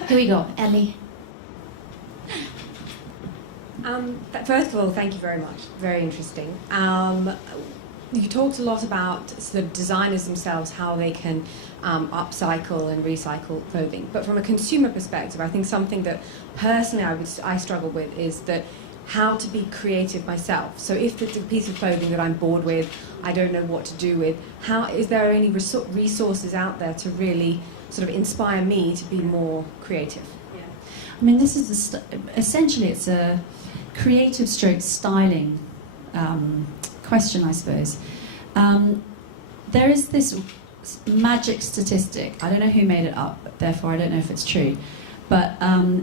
Here we go, Ellie. First of all, thank you very much. Very interesting. You talked a lot about sort of designers themselves, how they can upcycle and recycle clothing. But from a consumer perspective, I think something that personally I struggle with is that how to be creative myself. So if it's a piece of clothing that I'm bored with, I don't know what to do with, is there any resources out there to really sort of inspire me to be more creative? Yeah. I mean, this is essentially it's a creative stroke styling question, I suppose. There is this magic statistic. I don't know who made it up, therefore I don't know if it's true. But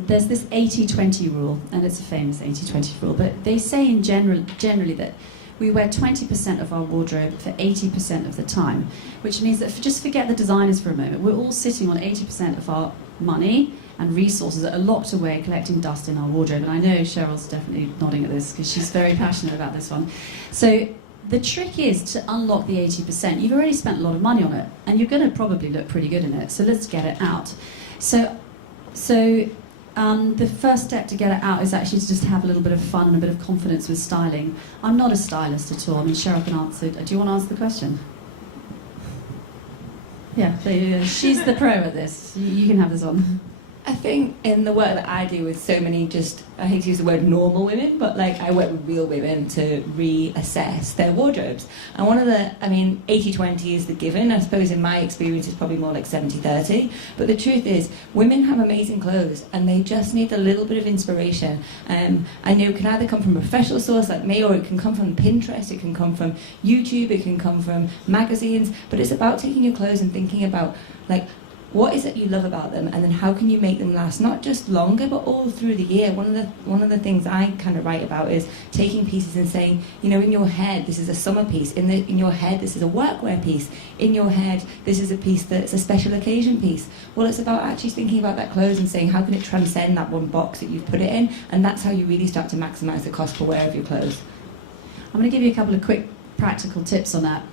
there's this 80-20 rule, and it's a famous 80-20 rule. But they say in generally that we wear 20% of our wardrobe for 80% of the time, which means that just forget the designers for a moment. We're all sitting on 80% of our money and resources that are locked away, collecting dust in our wardrobe. And I know Cheryl's definitely nodding at this because she's very passionate about this one. So the trick is to unlock the 80%. You've already spent a lot of money on it, and you're going to probably look pretty good in it. So let's get it out. So the first step to get it out is actually to just have a little bit of fun and a bit of confidence with styling. I'm not a stylist at all. I mean, Cheryl can answer. Do you want to answer the question? Yeah, she's the pro at this. You can have this one. I think in the work that I do with so many I hate to use the word normal women, but I work with real women to reassess their wardrobes. And 80-20 is the given. I suppose in my experience it's probably more like 70-30. But the truth is, women have amazing clothes and they just need a little bit of inspiration. I know it can either come from a professional source like me, or it can come from Pinterest, it can come from YouTube, it can come from magazines. But it's about taking your clothes and thinking about what is it you love about them, and then how can you make them last not just longer but all through the year. One of the things I kind of write about is taking pieces and saying, in your head this is a summer piece, in your head this is a workwear piece, in your head this is a piece that's a special occasion piece. Well, it's about actually thinking about that clothes and saying how can it transcend that one box that you've put it in, and that's how you really start to maximise the cost per wear of your clothes. I'm going to give you a couple of quick practical tips on that.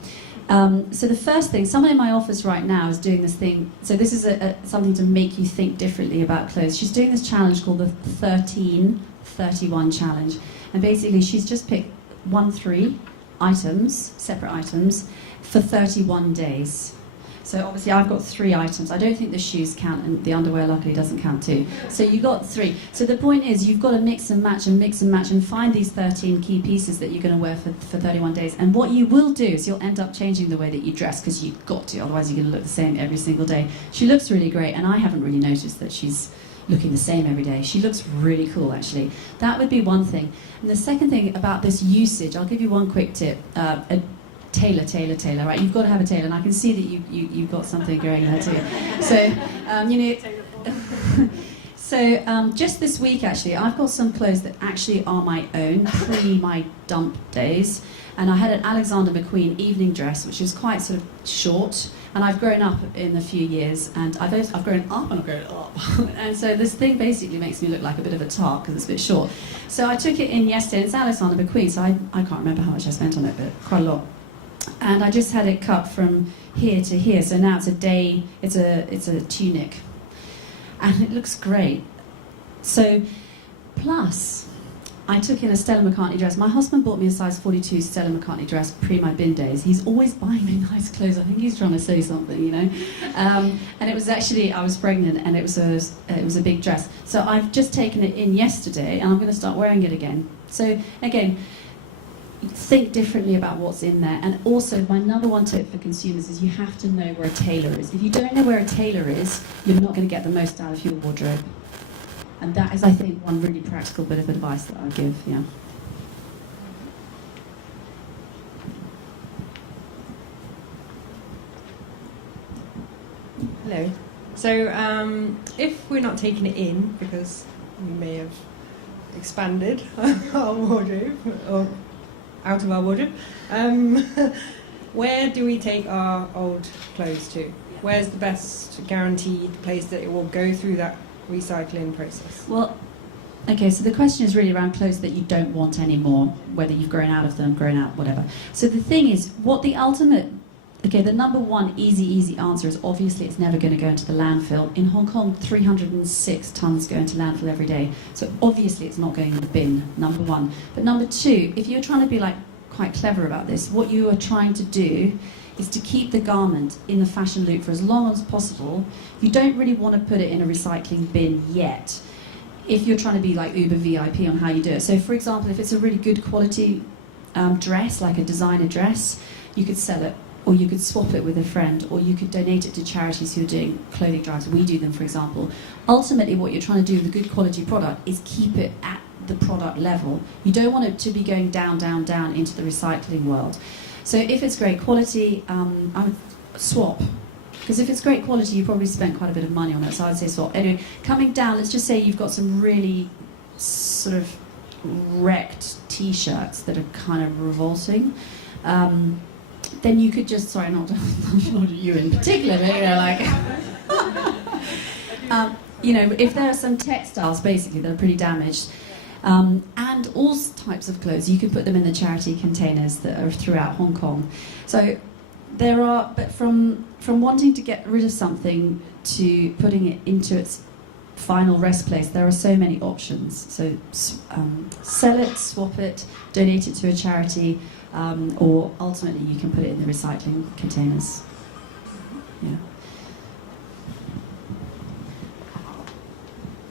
So the first thing, someone in my office right now is doing this thing. So this is something to make you think differently about clothes. She's doing this challenge called the 13-31 challenge. And basically she's just picked 3 items, separate items, for 31 days. So obviously I've got 3 items. I don't think the shoes count, and the underwear luckily doesn't count too. So you got 3. So the point is you've got to mix and match and find these 13 key pieces that you're going to wear for 31 days. And what you will do is you'll end up changing the way that you dress, because you've got to, otherwise you're going to look the same every single day. She looks really great, and I haven't really noticed that she's looking the same every day. She looks really cool, actually. That would be one thing. And the second thing about this usage, I'll give you one quick tip. Tailor, right? You've got to have a tailor, and I can see that you've got something going there too. So, So just this week, actually, I've got some clothes that actually are my own, pre my dump days. And I had an Alexander McQueen evening dress, which is quite sort of short. And I've grown up in a few years, and I've grown up and I've grown up. And so this thing basically makes me look like a bit of a tart because it's a bit short. So I took it in yesterday, and it's Alexander McQueen, so I can't remember how much I spent on it, but quite a lot. And I just had it cut from here to here, so now it's a tunic. And it looks great. So, plus, I took in a Stella McCartney dress. My husband bought me a size 42 Stella McCartney dress pre my bin days. He's always buying me nice clothes. I think he's trying to say something, you know. And it was actually, I was pregnant, and it was a big dress. So I've just taken it in yesterday, and I'm going to start wearing it again. So again, think differently about what's in there. And also, my number one tip for consumers is you have to know where a tailor is. If you don't know where a tailor is, you're not going to get the most out of your wardrobe. And that is, I think, one really practical bit of advice that I give, yeah. Hello. So if we're not taking it in, because we may have expanded our wardrobe, or out of our wardrobe, where do we take our old clothes to? Where's the best guaranteed place that it will go through that recycling process? Well, okay, so the question is really around clothes that you don't want anymore, whether you've grown out of them, grown out, whatever. So the thing is, the number one easy answer is obviously it's never going to go into the landfill. In Hong Kong, 306 tons go into landfill every day. So obviously it's not going in the bin, number one. But number two, if you're trying to be quite clever about this, what you are trying to do is to keep the garment in the fashion loop for as long as possible. You don't really want to put it in a recycling bin yet, if you're trying to be like uber VIP on how you do it. So for example, if it's a really good quality dress, like a designer dress, you could sell it, or you could swap it with a friend, or you could donate it to charities who are doing clothing drives. We do them, for example. Ultimately, what you're trying to do with a good quality product is keep it at the product level. You don't want it to be going down into the recycling world. So if it's great quality, I would swap. Because if it's great quality, you probably spent quite a bit of money on it, so I'd say swap. Anyway, coming down, let's just say you've got some really sort of wrecked T-shirts that are kind of revolting. Then you could just, sorry, not you in particular, but if there are some textiles, basically, that are pretty damaged, and all types of clothes, you can put them in the charity containers that are throughout Hong Kong. So there are, but from wanting to get rid of something to putting it into its final rest place, there are so many options. So sell it, swap it, donate it to a charity, or ultimately you can put it in the recycling containers. Yeah.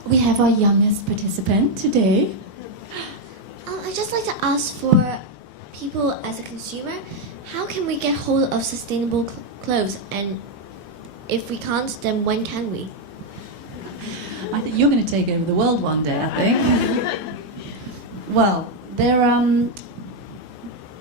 We have our youngest participant today. I'd just like to ask for people as a consumer, how can we get hold of sustainable clothes? And if we can't, then when can we? I think you're going to take over the world one day, I think. Well,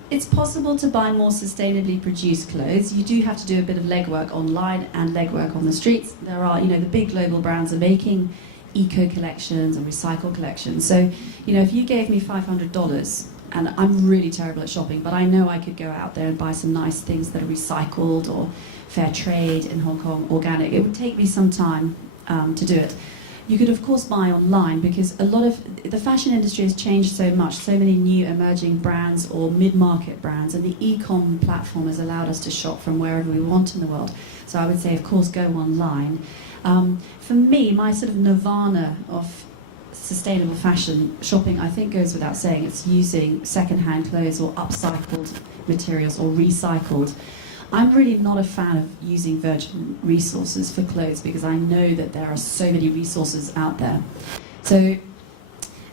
it's possible to buy more sustainably produced clothes. You do have to do a bit of legwork online and legwork on the streets. There are, the big global brands are making eco collections and recycle collections. So, if you gave me $500, and I'm really terrible at shopping, but I know I could go out there and buy some nice things that are recycled or fair trade in Hong Kong, organic. It would take me some time to do it. You could, of course, buy online, because a lot of the fashion industry has changed so much, so many new emerging brands or mid-market brands, and the e-com platform has allowed us to shop from wherever we want in the world. So I would say, of course, go online. For me, my sort of nirvana of sustainable fashion shopping, I think, goes without saying. It's using second-hand clothes or upcycled materials or recycled. I'm really not a fan of using virgin resources for clothes, because I know that there are so many resources out there. So,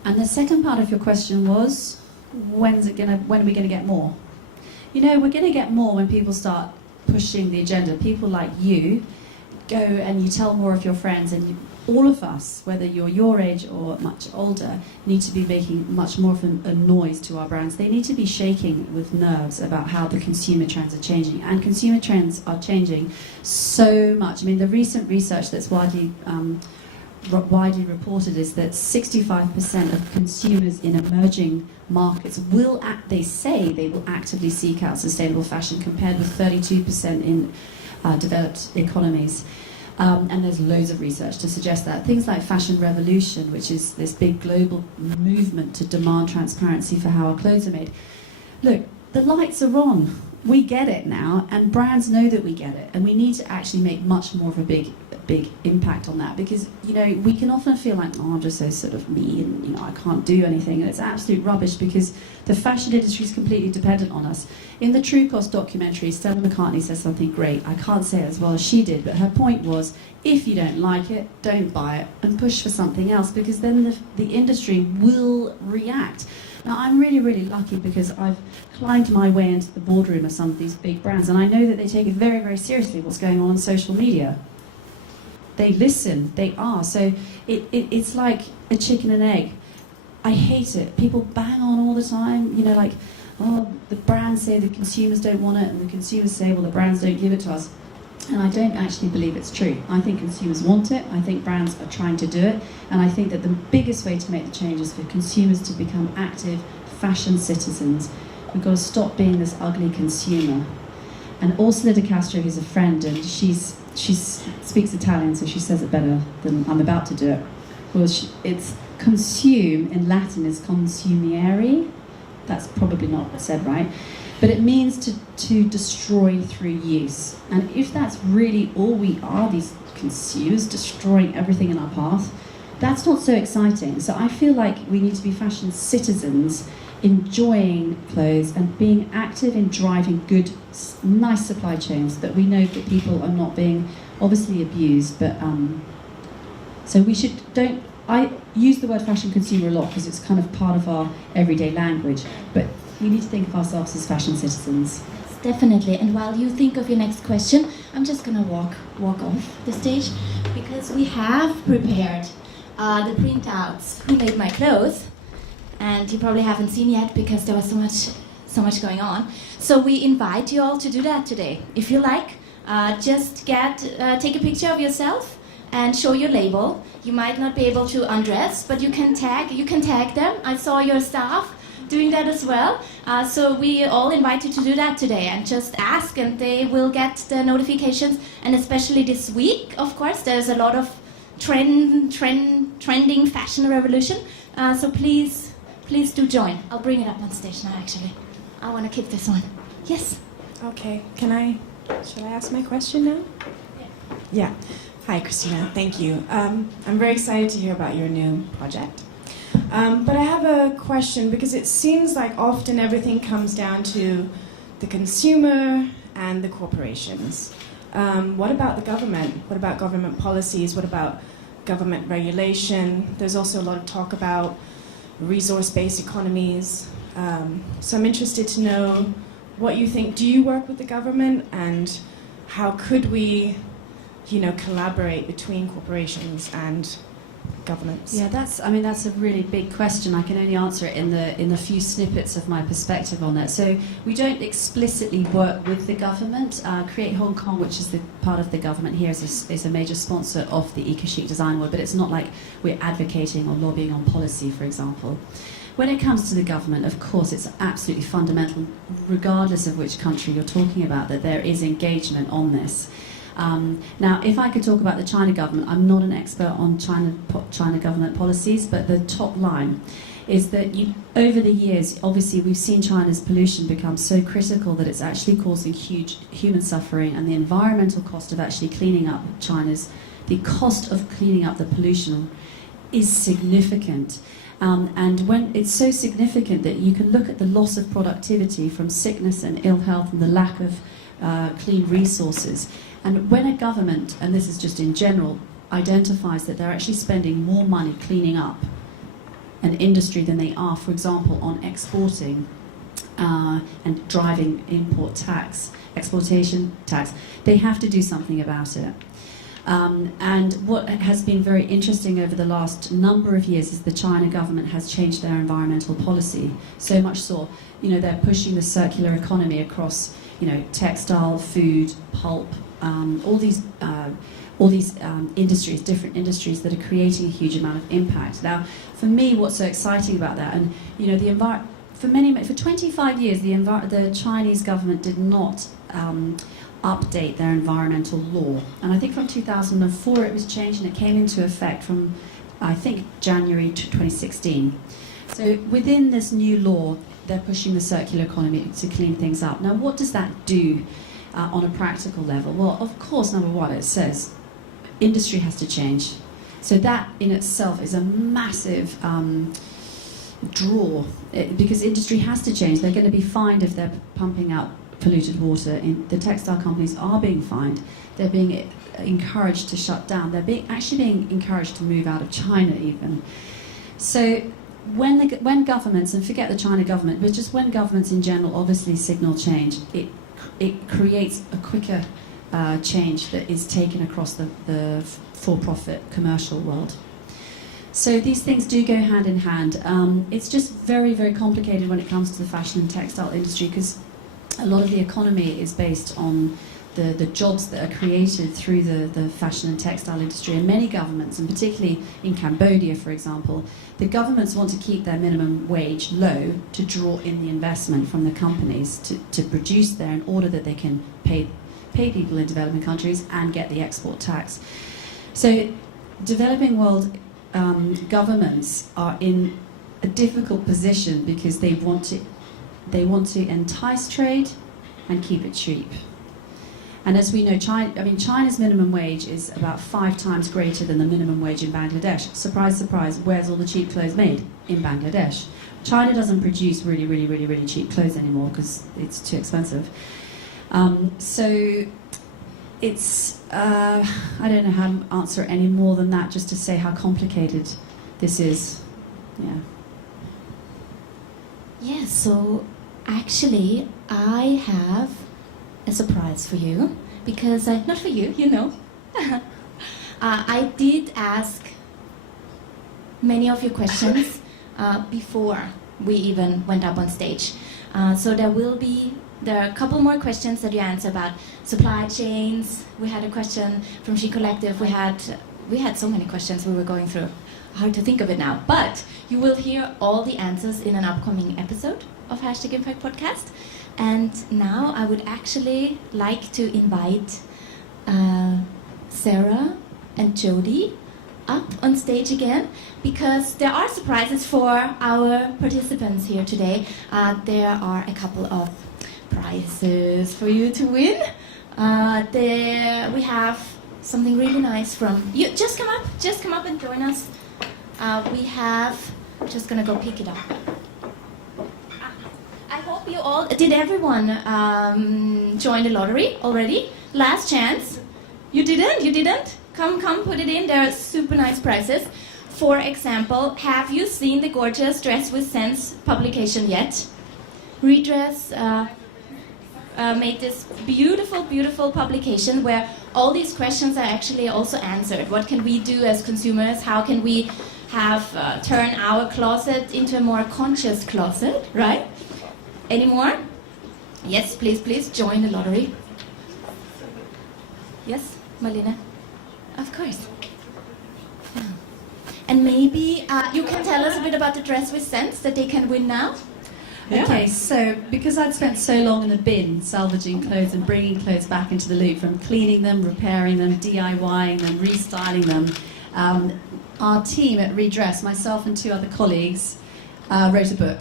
and the second part of your question was, when are we going to get more? We're going to get more when people start pushing the agenda. People like you go and you tell more of your friends, and all of us, whether you're your age or much older, need to be making much more of a noise to our brands. They need to be shaking with nerves about how the consumer trends are changing. And consumer trends are changing so much. I mean, the recent research that's widely widely reported is that 65% of consumers in emerging markets they say they will actively seek out sustainable fashion, compared with 32% in developed economies. And there's loads of research to suggest that. Things like Fashion Revolution, which is this big global movement to demand transparency for how our clothes are made. Look, the lights are on. We get it now, and brands know that we get it, and we need to actually make much more of a big impact on that, because we can often feel like, oh, I'm just so sort of me, and I can't do anything, and it's absolute rubbish, because the fashion industry is completely dependent on us. In the True Cost documentary, Stella McCartney says something great. I can't say it as well as she did, but her point was, if you don't like it, don't buy it, and push for something else, because then the industry will react. Now, I'm really, really lucky, because I've climbed my way into the boardroom of some of these big brands, and I know that they take it very, very seriously, what's going on social media. They listen, they are. So it's like a chicken and egg. I hate it. People bang on all the time, like, oh, the brands say the consumers don't want it, and the consumers say, well, the brands don't give it to us. And I don't actually believe it's true. I think consumers want it. I think brands are trying to do it. And I think that the biggest way to make the change is for consumers to become active fashion citizens. We've got to stop being this ugly consumer. And Ursula de Castro, who's a friend, and she speaks Italian, so she says it better than I'm about to do it. Well, it's consume in Latin is consumere. That's probably not said right. But it means to destroy through use. And if that's really all we are, these consumers destroying everything in our path, that's not so exciting. So I feel like we need to be fashion citizens, enjoying clothes and being active in driving good, nice supply chains, that we know that people are not being obviously abused. But so we I use the word fashion consumer a lot because it's kind of part of our everyday language, but we need to think of ourselves as fashion citizens. Yes, definitely. And while you think of your next question, I'm just gonna walk off the stage, because we have prepared the printouts Who Made My Clothes, and you probably haven't seen yet because there was so much going on. So we invite you all to do that today. If you like, just take a picture of yourself and show your label. You might not be able to undress, but you can tag them. I saw your staff doing that as well. So we all invite you to do that today, and just ask, and they will get the notifications. And especially this week, of course, there's a lot of trending fashion revolution. So please do join. I'll bring it up on stage now, actually. I want to keep this one. Yes? Okay, should I ask my question now? Yeah. Hi, Christina. Thank you. I'm very excited to hear about your new project. But I have a question, because it seems like often everything comes down to the consumer and the corporations. What about the government? What about government policies? What about government regulation? There's also a lot of talk about resource-based economies. So I'm interested to know what you think. Do you work with the government, and how could we, collaborate between corporations and governments? Yeah, that's a really big question. I can only answer it in the few snippets of my perspective on that. So we don't explicitly work with the government. Create Hong Kong, which is the part of the government here, is a major sponsor of the EcoChic Design Award, but it's not like we're advocating or lobbying on policy, for example. When it comes to the government, of course, it's absolutely fundamental, regardless of which country you're talking about, that there is engagement on this. Now, if I could talk about the China government, I'm not an expert on China government policies, but the top line is that over the years, obviously, we've seen China's pollution become so critical that it's actually causing huge human suffering, and the environmental cost of actually cleaning up the cost of cleaning up the pollution is significant. And when it's so significant that you can look at the loss of productivity from sickness and ill health and the lack of clean resources. And when a government, and this is just in general, identifies that they're actually spending more money cleaning up an industry than they are, for example, on exporting and driving exportation tax, they have to do something about it. And what has been very interesting over the last number of years is the China government has changed their environmental policy. So much so, they're pushing the circular economy across, textile, food, pulp, industries, different industries that are creating a huge amount of impact. Now, for me, what's so exciting about that, and you know, for 25 years, the Chinese government did not update their environmental law, and I think from 2004 it was changed, and it came into effect from, I think, January 2016. So within this new law, they're pushing the circular economy to clean things up. Now, what does that do on a practical level? Well, of course, number one, it says industry has to change. So that in itself is a massive draw, because industry has to change. They're going to be fined if they're pumping out polluted water. The textile companies are being fined. They're being encouraged to shut down. They're actually being encouraged to move out of China even. So when governments, and forget the China government, but just when governments in general obviously signal change, it creates a quicker change that is taken across the for-profit commercial world. So these things do go hand in hand. It's just very, very complicated when it comes to the fashion and textile industry, because a lot of the economy is based on the jobs that are created through the fashion and textile industry. And many governments, and particularly in Cambodia, for example, the governments want to keep their minimum wage low to draw in the investment from the companies to produce there, in order that they can pay people in developing countries and get the export tax. So developing world governments are in a difficult position because they want to entice trade and keep it cheap. And as we know, China's minimum wage is about 5 times greater than the minimum wage in Bangladesh. Surprise, surprise, where's all the cheap clothes made? In Bangladesh. China doesn't produce really, really, really, really cheap clothes anymore because it's too expensive. So it's, I don't know how to answer any more than that, just to say how complicated this is. Yeah. Yeah, so actually I have a surprise for you, because not for you, you know. I did ask many of your questions before we even went up on stage. So there are a couple more questions that you answer about supply chains. We had a question from She Collective. We had so many questions we were going through. Hard to think of it now. But you will hear all the answers in an upcoming episode of #Impact Podcast. And now I would actually like to invite Sarah and Jody up on stage again, because there are surprises for our participants here today. There are a couple of prizes for you to win. There we have something really nice from you. Just come up and join us. We have, just gonna go pick it up. I hope you all, did everyone join the lottery already? Last chance. You didn't? Come, put it in. There are super nice prizes. For example, have you seen the gorgeous Dress with Sense publication yet? Redress made this beautiful, beautiful publication where all these questions are actually also answered. What can we do as consumers? How can we turn our closet into a more conscious closet, right? Any more? Yes, please join the lottery. Yes, Malina? Of course. Yeah. And maybe you can tell us a bit about the Dress with Sense that they can win now? Yeah. Okay, so because I'd spent so long in the bin salvaging clothes and bringing clothes back into the loop, from cleaning them, repairing them, DIYing them, restyling them, our team at Redress, myself and 2 other colleagues, wrote a book,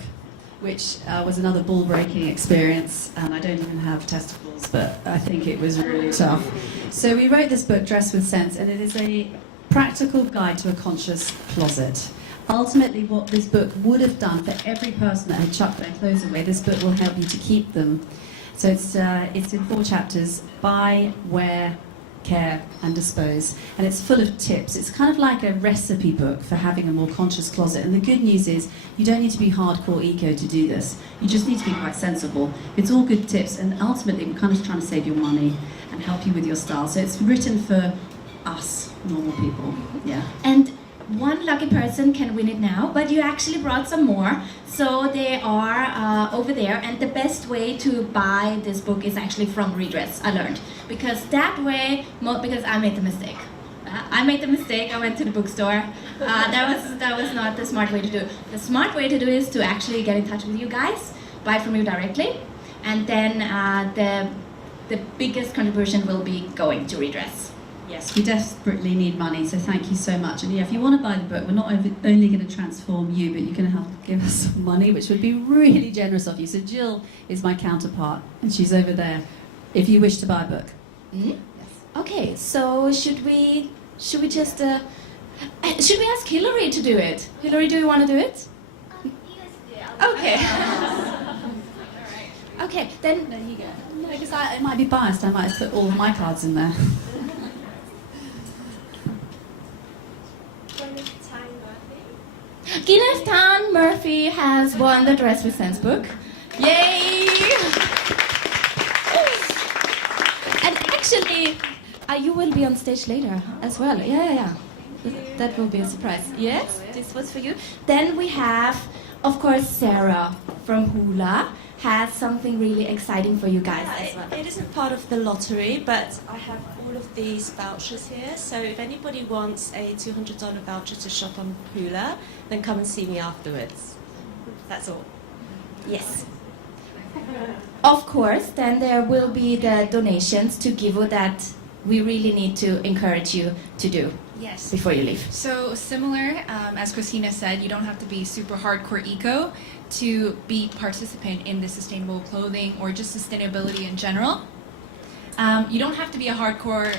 which was another ball-breaking experience, and I don't even have testicles, but I think it was really tough. So we wrote this book, Dress with Sense, and it is a practical guide to a conscious closet. Ultimately, what this book would have done for every person that had chucked their clothes away, this book will help you to keep them. So it's in 4 chapters: buy, wear, care and dispose, and it's full of tips. It's kind of like a recipe book for having a more conscious closet. And the good news is you don't need to be hardcore eco to do this. You just need to be quite sensible. It's all good tips, and ultimately we're kind of trying to save your money and help you with your style. So it's written for us normal people. Yeah. And one lucky person can win it now, but you actually brought some more. So they are over there, and the best way to buy this book is actually from Redress, I learned. Because that way, because I made the mistake. I went to the bookstore. That was not the smart way to do it. The smart way to do it is to actually get in touch with you guys, buy from you directly, and then the biggest contribution will be going to Redress. Yes, we desperately need money, so thank you so much. And yeah, if you want to buy the book, we're not only going to transform you, but you're going to have to give us some money, which would be really generous of you. So Jill is my counterpart, and she's over there, if you wish to buy a book. Mm-hmm. Yes. Okay, so should we just should we ask Hillary to do it? Hillary, do you want to do it? Okay. Okay, then there you go. No, because I might be biased. I might have put all of my cards in there. Guinness Tan Murphy has won the Dress with Sense book. Yay! And actually, you will be on stage later as well. Yeah. That will be a surprise. Yes, this was for you. Then we have, of course, Sarah from Hula has something really exciting for you guys as well. It isn't part of the lottery, but I have all of these vouchers here. So if anybody wants a $200 voucher to shop on Hula, then come and see me afterwards. That's all. Yes. Of course, then there will be the donations to Givo that we really need to encourage you to do. Yes. Before you leave. So similar, as Christina said, you don't have to be super hardcore eco to be participant in the sustainable clothing or just sustainability in general. You don't have to be a hardcore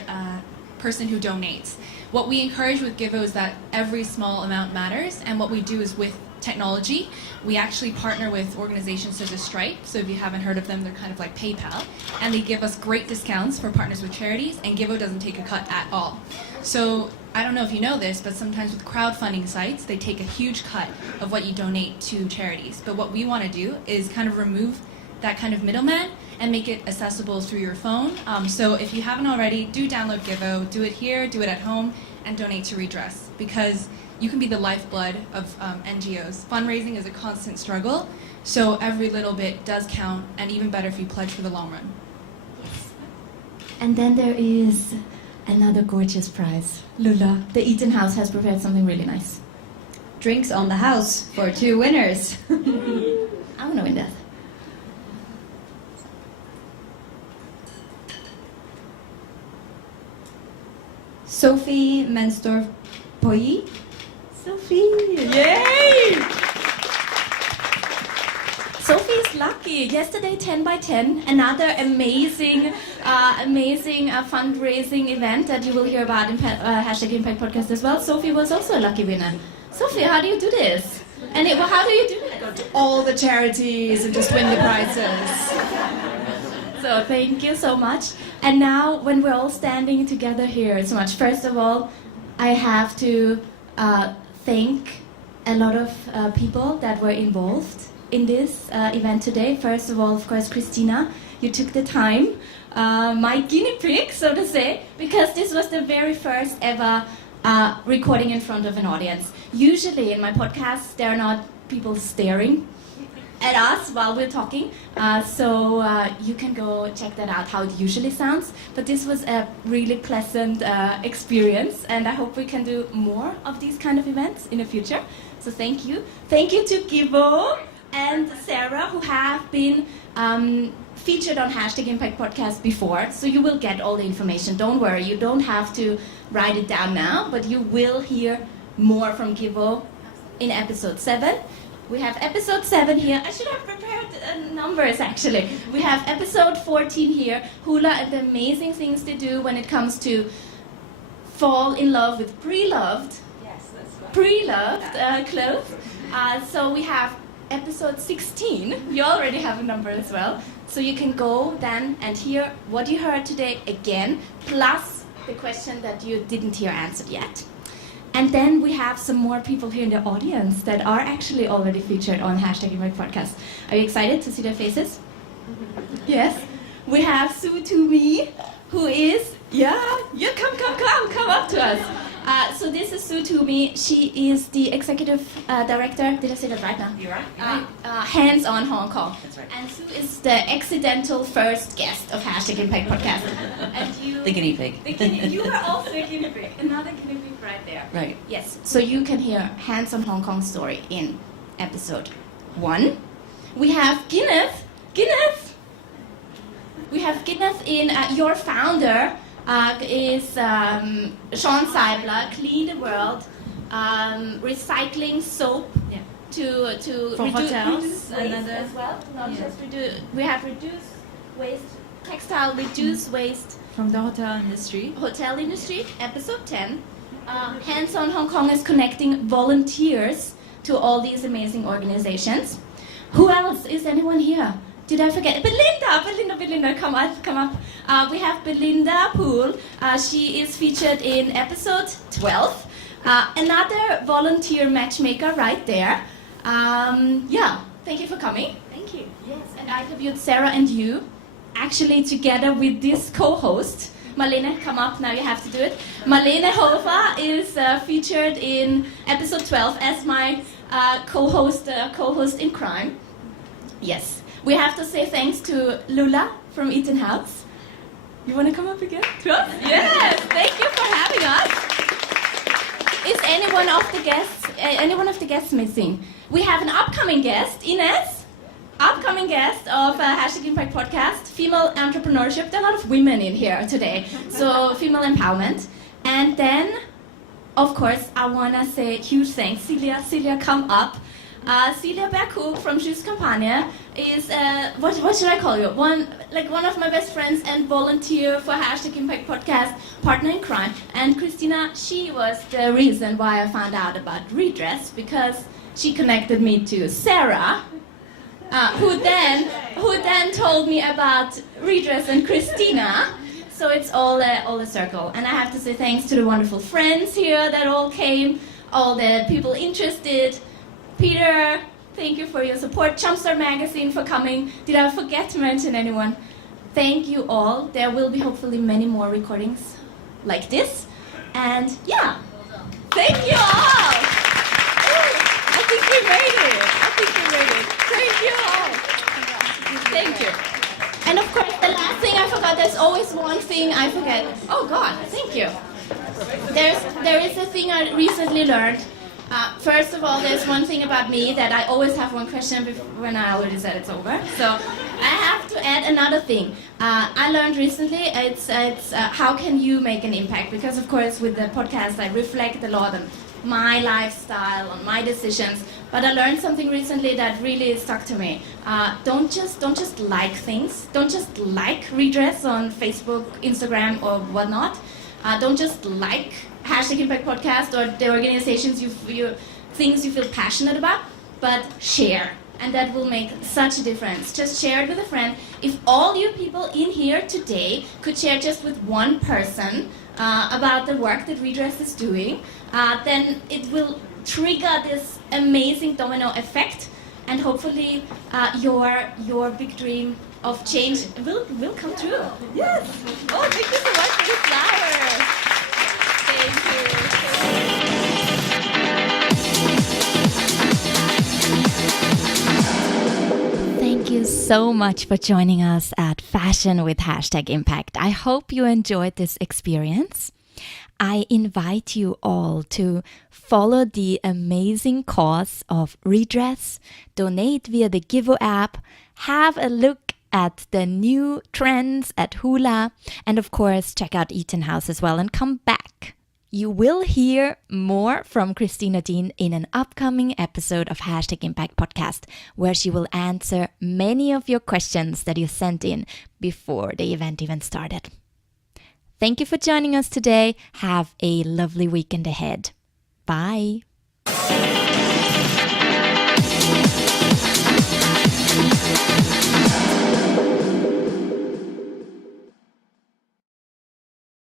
person who donates. What we encourage with Givo is that every small amount matters, and what we do is with technology, we actually partner with organizations such as Stripe. So if you haven't heard of them, they're kind of like PayPal, and they give us great discounts for partners with charities, and Givo doesn't take a cut at all. So I don't know if you know this, but sometimes with crowdfunding sites, they take a huge cut of what you donate to charities. But what we want to do is kind of remove that kind of middleman and make it accessible through your phone. So if you haven't already, do download Givo, do it here, do it at home, and donate to Redress, because you can be the lifeblood of NGOs. Fundraising is a constant struggle, so every little bit does count, and even better if you pledge for the long run. Yes. And then there is another gorgeous prize. Lula, the Eaton House has prepared something really nice. Drinks on the house for 2 winners. I want to win that. Sophie Menstorff-Poyi. Sophie! Yay! Sophie is lucky. Yesterday, 10 by 10, another amazing fundraising event that you will hear about in Hashtag Impact Podcast as well. Sophie was also a lucky winner. Sophie, how do you do this? And how do you do it? Go to all the charities and just win the prizes. So thank you so much. And now, when we're all standing together here so much, first of all, I have to thank a lot of people that were involved in this event today. First of all, of course, Christina, you took the time, my guinea pig, so to say, because this was the very first ever recording in front of an audience. Usually in my podcasts, there are not people staring at us while we're talking, so you can go check that out, how it usually sounds. But this was a really pleasant experience, and I hope we can do more of these kind of events in the future. So thank you. Thank you to Givo and Sarah, who have been featured on Hashtag Impact Podcast before, so you will get all the information. Don't worry, you don't have to write it down now, but you will hear more from Givo in episode 7. We have episode 7 here. I should have prepared numbers, actually. We have episode 14 here, Hula and the amazing things they do when it comes to fall in love with pre-loved clothes. So we have episode 16. You already have a number as well. So you can go then and hear what you heard today again, plus the question that you didn't hear answered yet. And then we have some more people here in the audience that are actually already featured on Hashtag Impact Podcast. Are you excited to see their faces? Yes. We have Sue To Me, who is, come up to us. So this is Sue Toomey. She is the executive director. Did I say that right now? You're right. Hands on Hong Kong. That's right. And Sue is the accidental first guest of #Impact Podcast. And you, The guinea pig. you are also a guinea pig. Another guinea pig right there. Right. Yes. So you can hear Hands on Hong Kong story in episode 1. We have Gwyneth. We have Gwyneth in your founder. Is Sean Seibler, Clean the World, recycling soap to For reduce hotels, waste another- as well. Not just we have reduced waste, textile reduce waste, From the hotel industry. hotel industry, episode 10. Hands on Hong Kong is connecting volunteers to all these amazing organizations. Who else? Is anyone here? Did I forget? Belinda, come up. We have Belinda Poole. She is featured in episode 12. Another volunteer matchmaker right there. Thank you for coming. Thank you. Yes, and I interviewed Sarah and you, actually together with this co-host. Marlene, come up, now you have to do it. Marlene Hofer is featured in episode 12 as my co-host in crime. Yes. We have to say thanks to Lula from Eaton House. You want to come up again? Yes, thank you for having us. Is anyone of the guests missing? We have an upcoming guest, Ines. Upcoming guest of #Impact Podcast, female entrepreneurship. There are a lot of women in here today, so female empowerment. And then, of course, I want to say huge thanks. Celia, come up. Celia Berkhoek from Jus Campagne is what should I call you? One of my best friends and volunteer for #Impact Podcast, partner in crime. And Christina, she was the reason why I found out about Redress, because she connected me to Sarah, who then told me about Redress and Christina. So it's all a circle. And I have to say thanks to the wonderful friends here that all came, all the people interested. Peter, thank you for your support. Jumpstart Magazine for coming. Did I forget to mention anyone? Thank you all. There will be hopefully many more recordings like this. And thank you all. I think we made it. Thank you all. Thank you. And of course, the last thing I forgot, there's always one thing I forget. Oh God, thank you. There is a thing I recently learned. First of all, there's one thing about me that I always have one question when I already said it's over. So I have to add another thing. I learned recently it's how can you make an impact? Because of course with the podcast I reflect a lot on my lifestyle, on my decisions. But I learned something recently that really stuck to me. Don't just like things. Don't just like Redress on Facebook, Instagram, or whatnot. Don't just like #Impact Podcast or the organizations things you feel passionate about, but share. And that will make such a difference. Just share it with a friend. If all you people in here today could share just with one person about the work that Redress is doing, then it will trigger this amazing domino effect, and hopefully your big dream of change will come true. Yes. Oh, thank you so much for the flowers. Thank you. Thank you so much for joining us at Fashion with #Impact. I hope you enjoyed this experience. I invite you all to follow the amazing cause of Redress, donate via the Givo app, have a look at the new trends at Hula, and of course check out Eaton House as well and come back. You will hear more from Christina Dean in an upcoming episode of #Impact Podcast, where she will answer many of your questions that you sent in before the event even started. Thank you for joining us today. Have a lovely weekend ahead. Bye.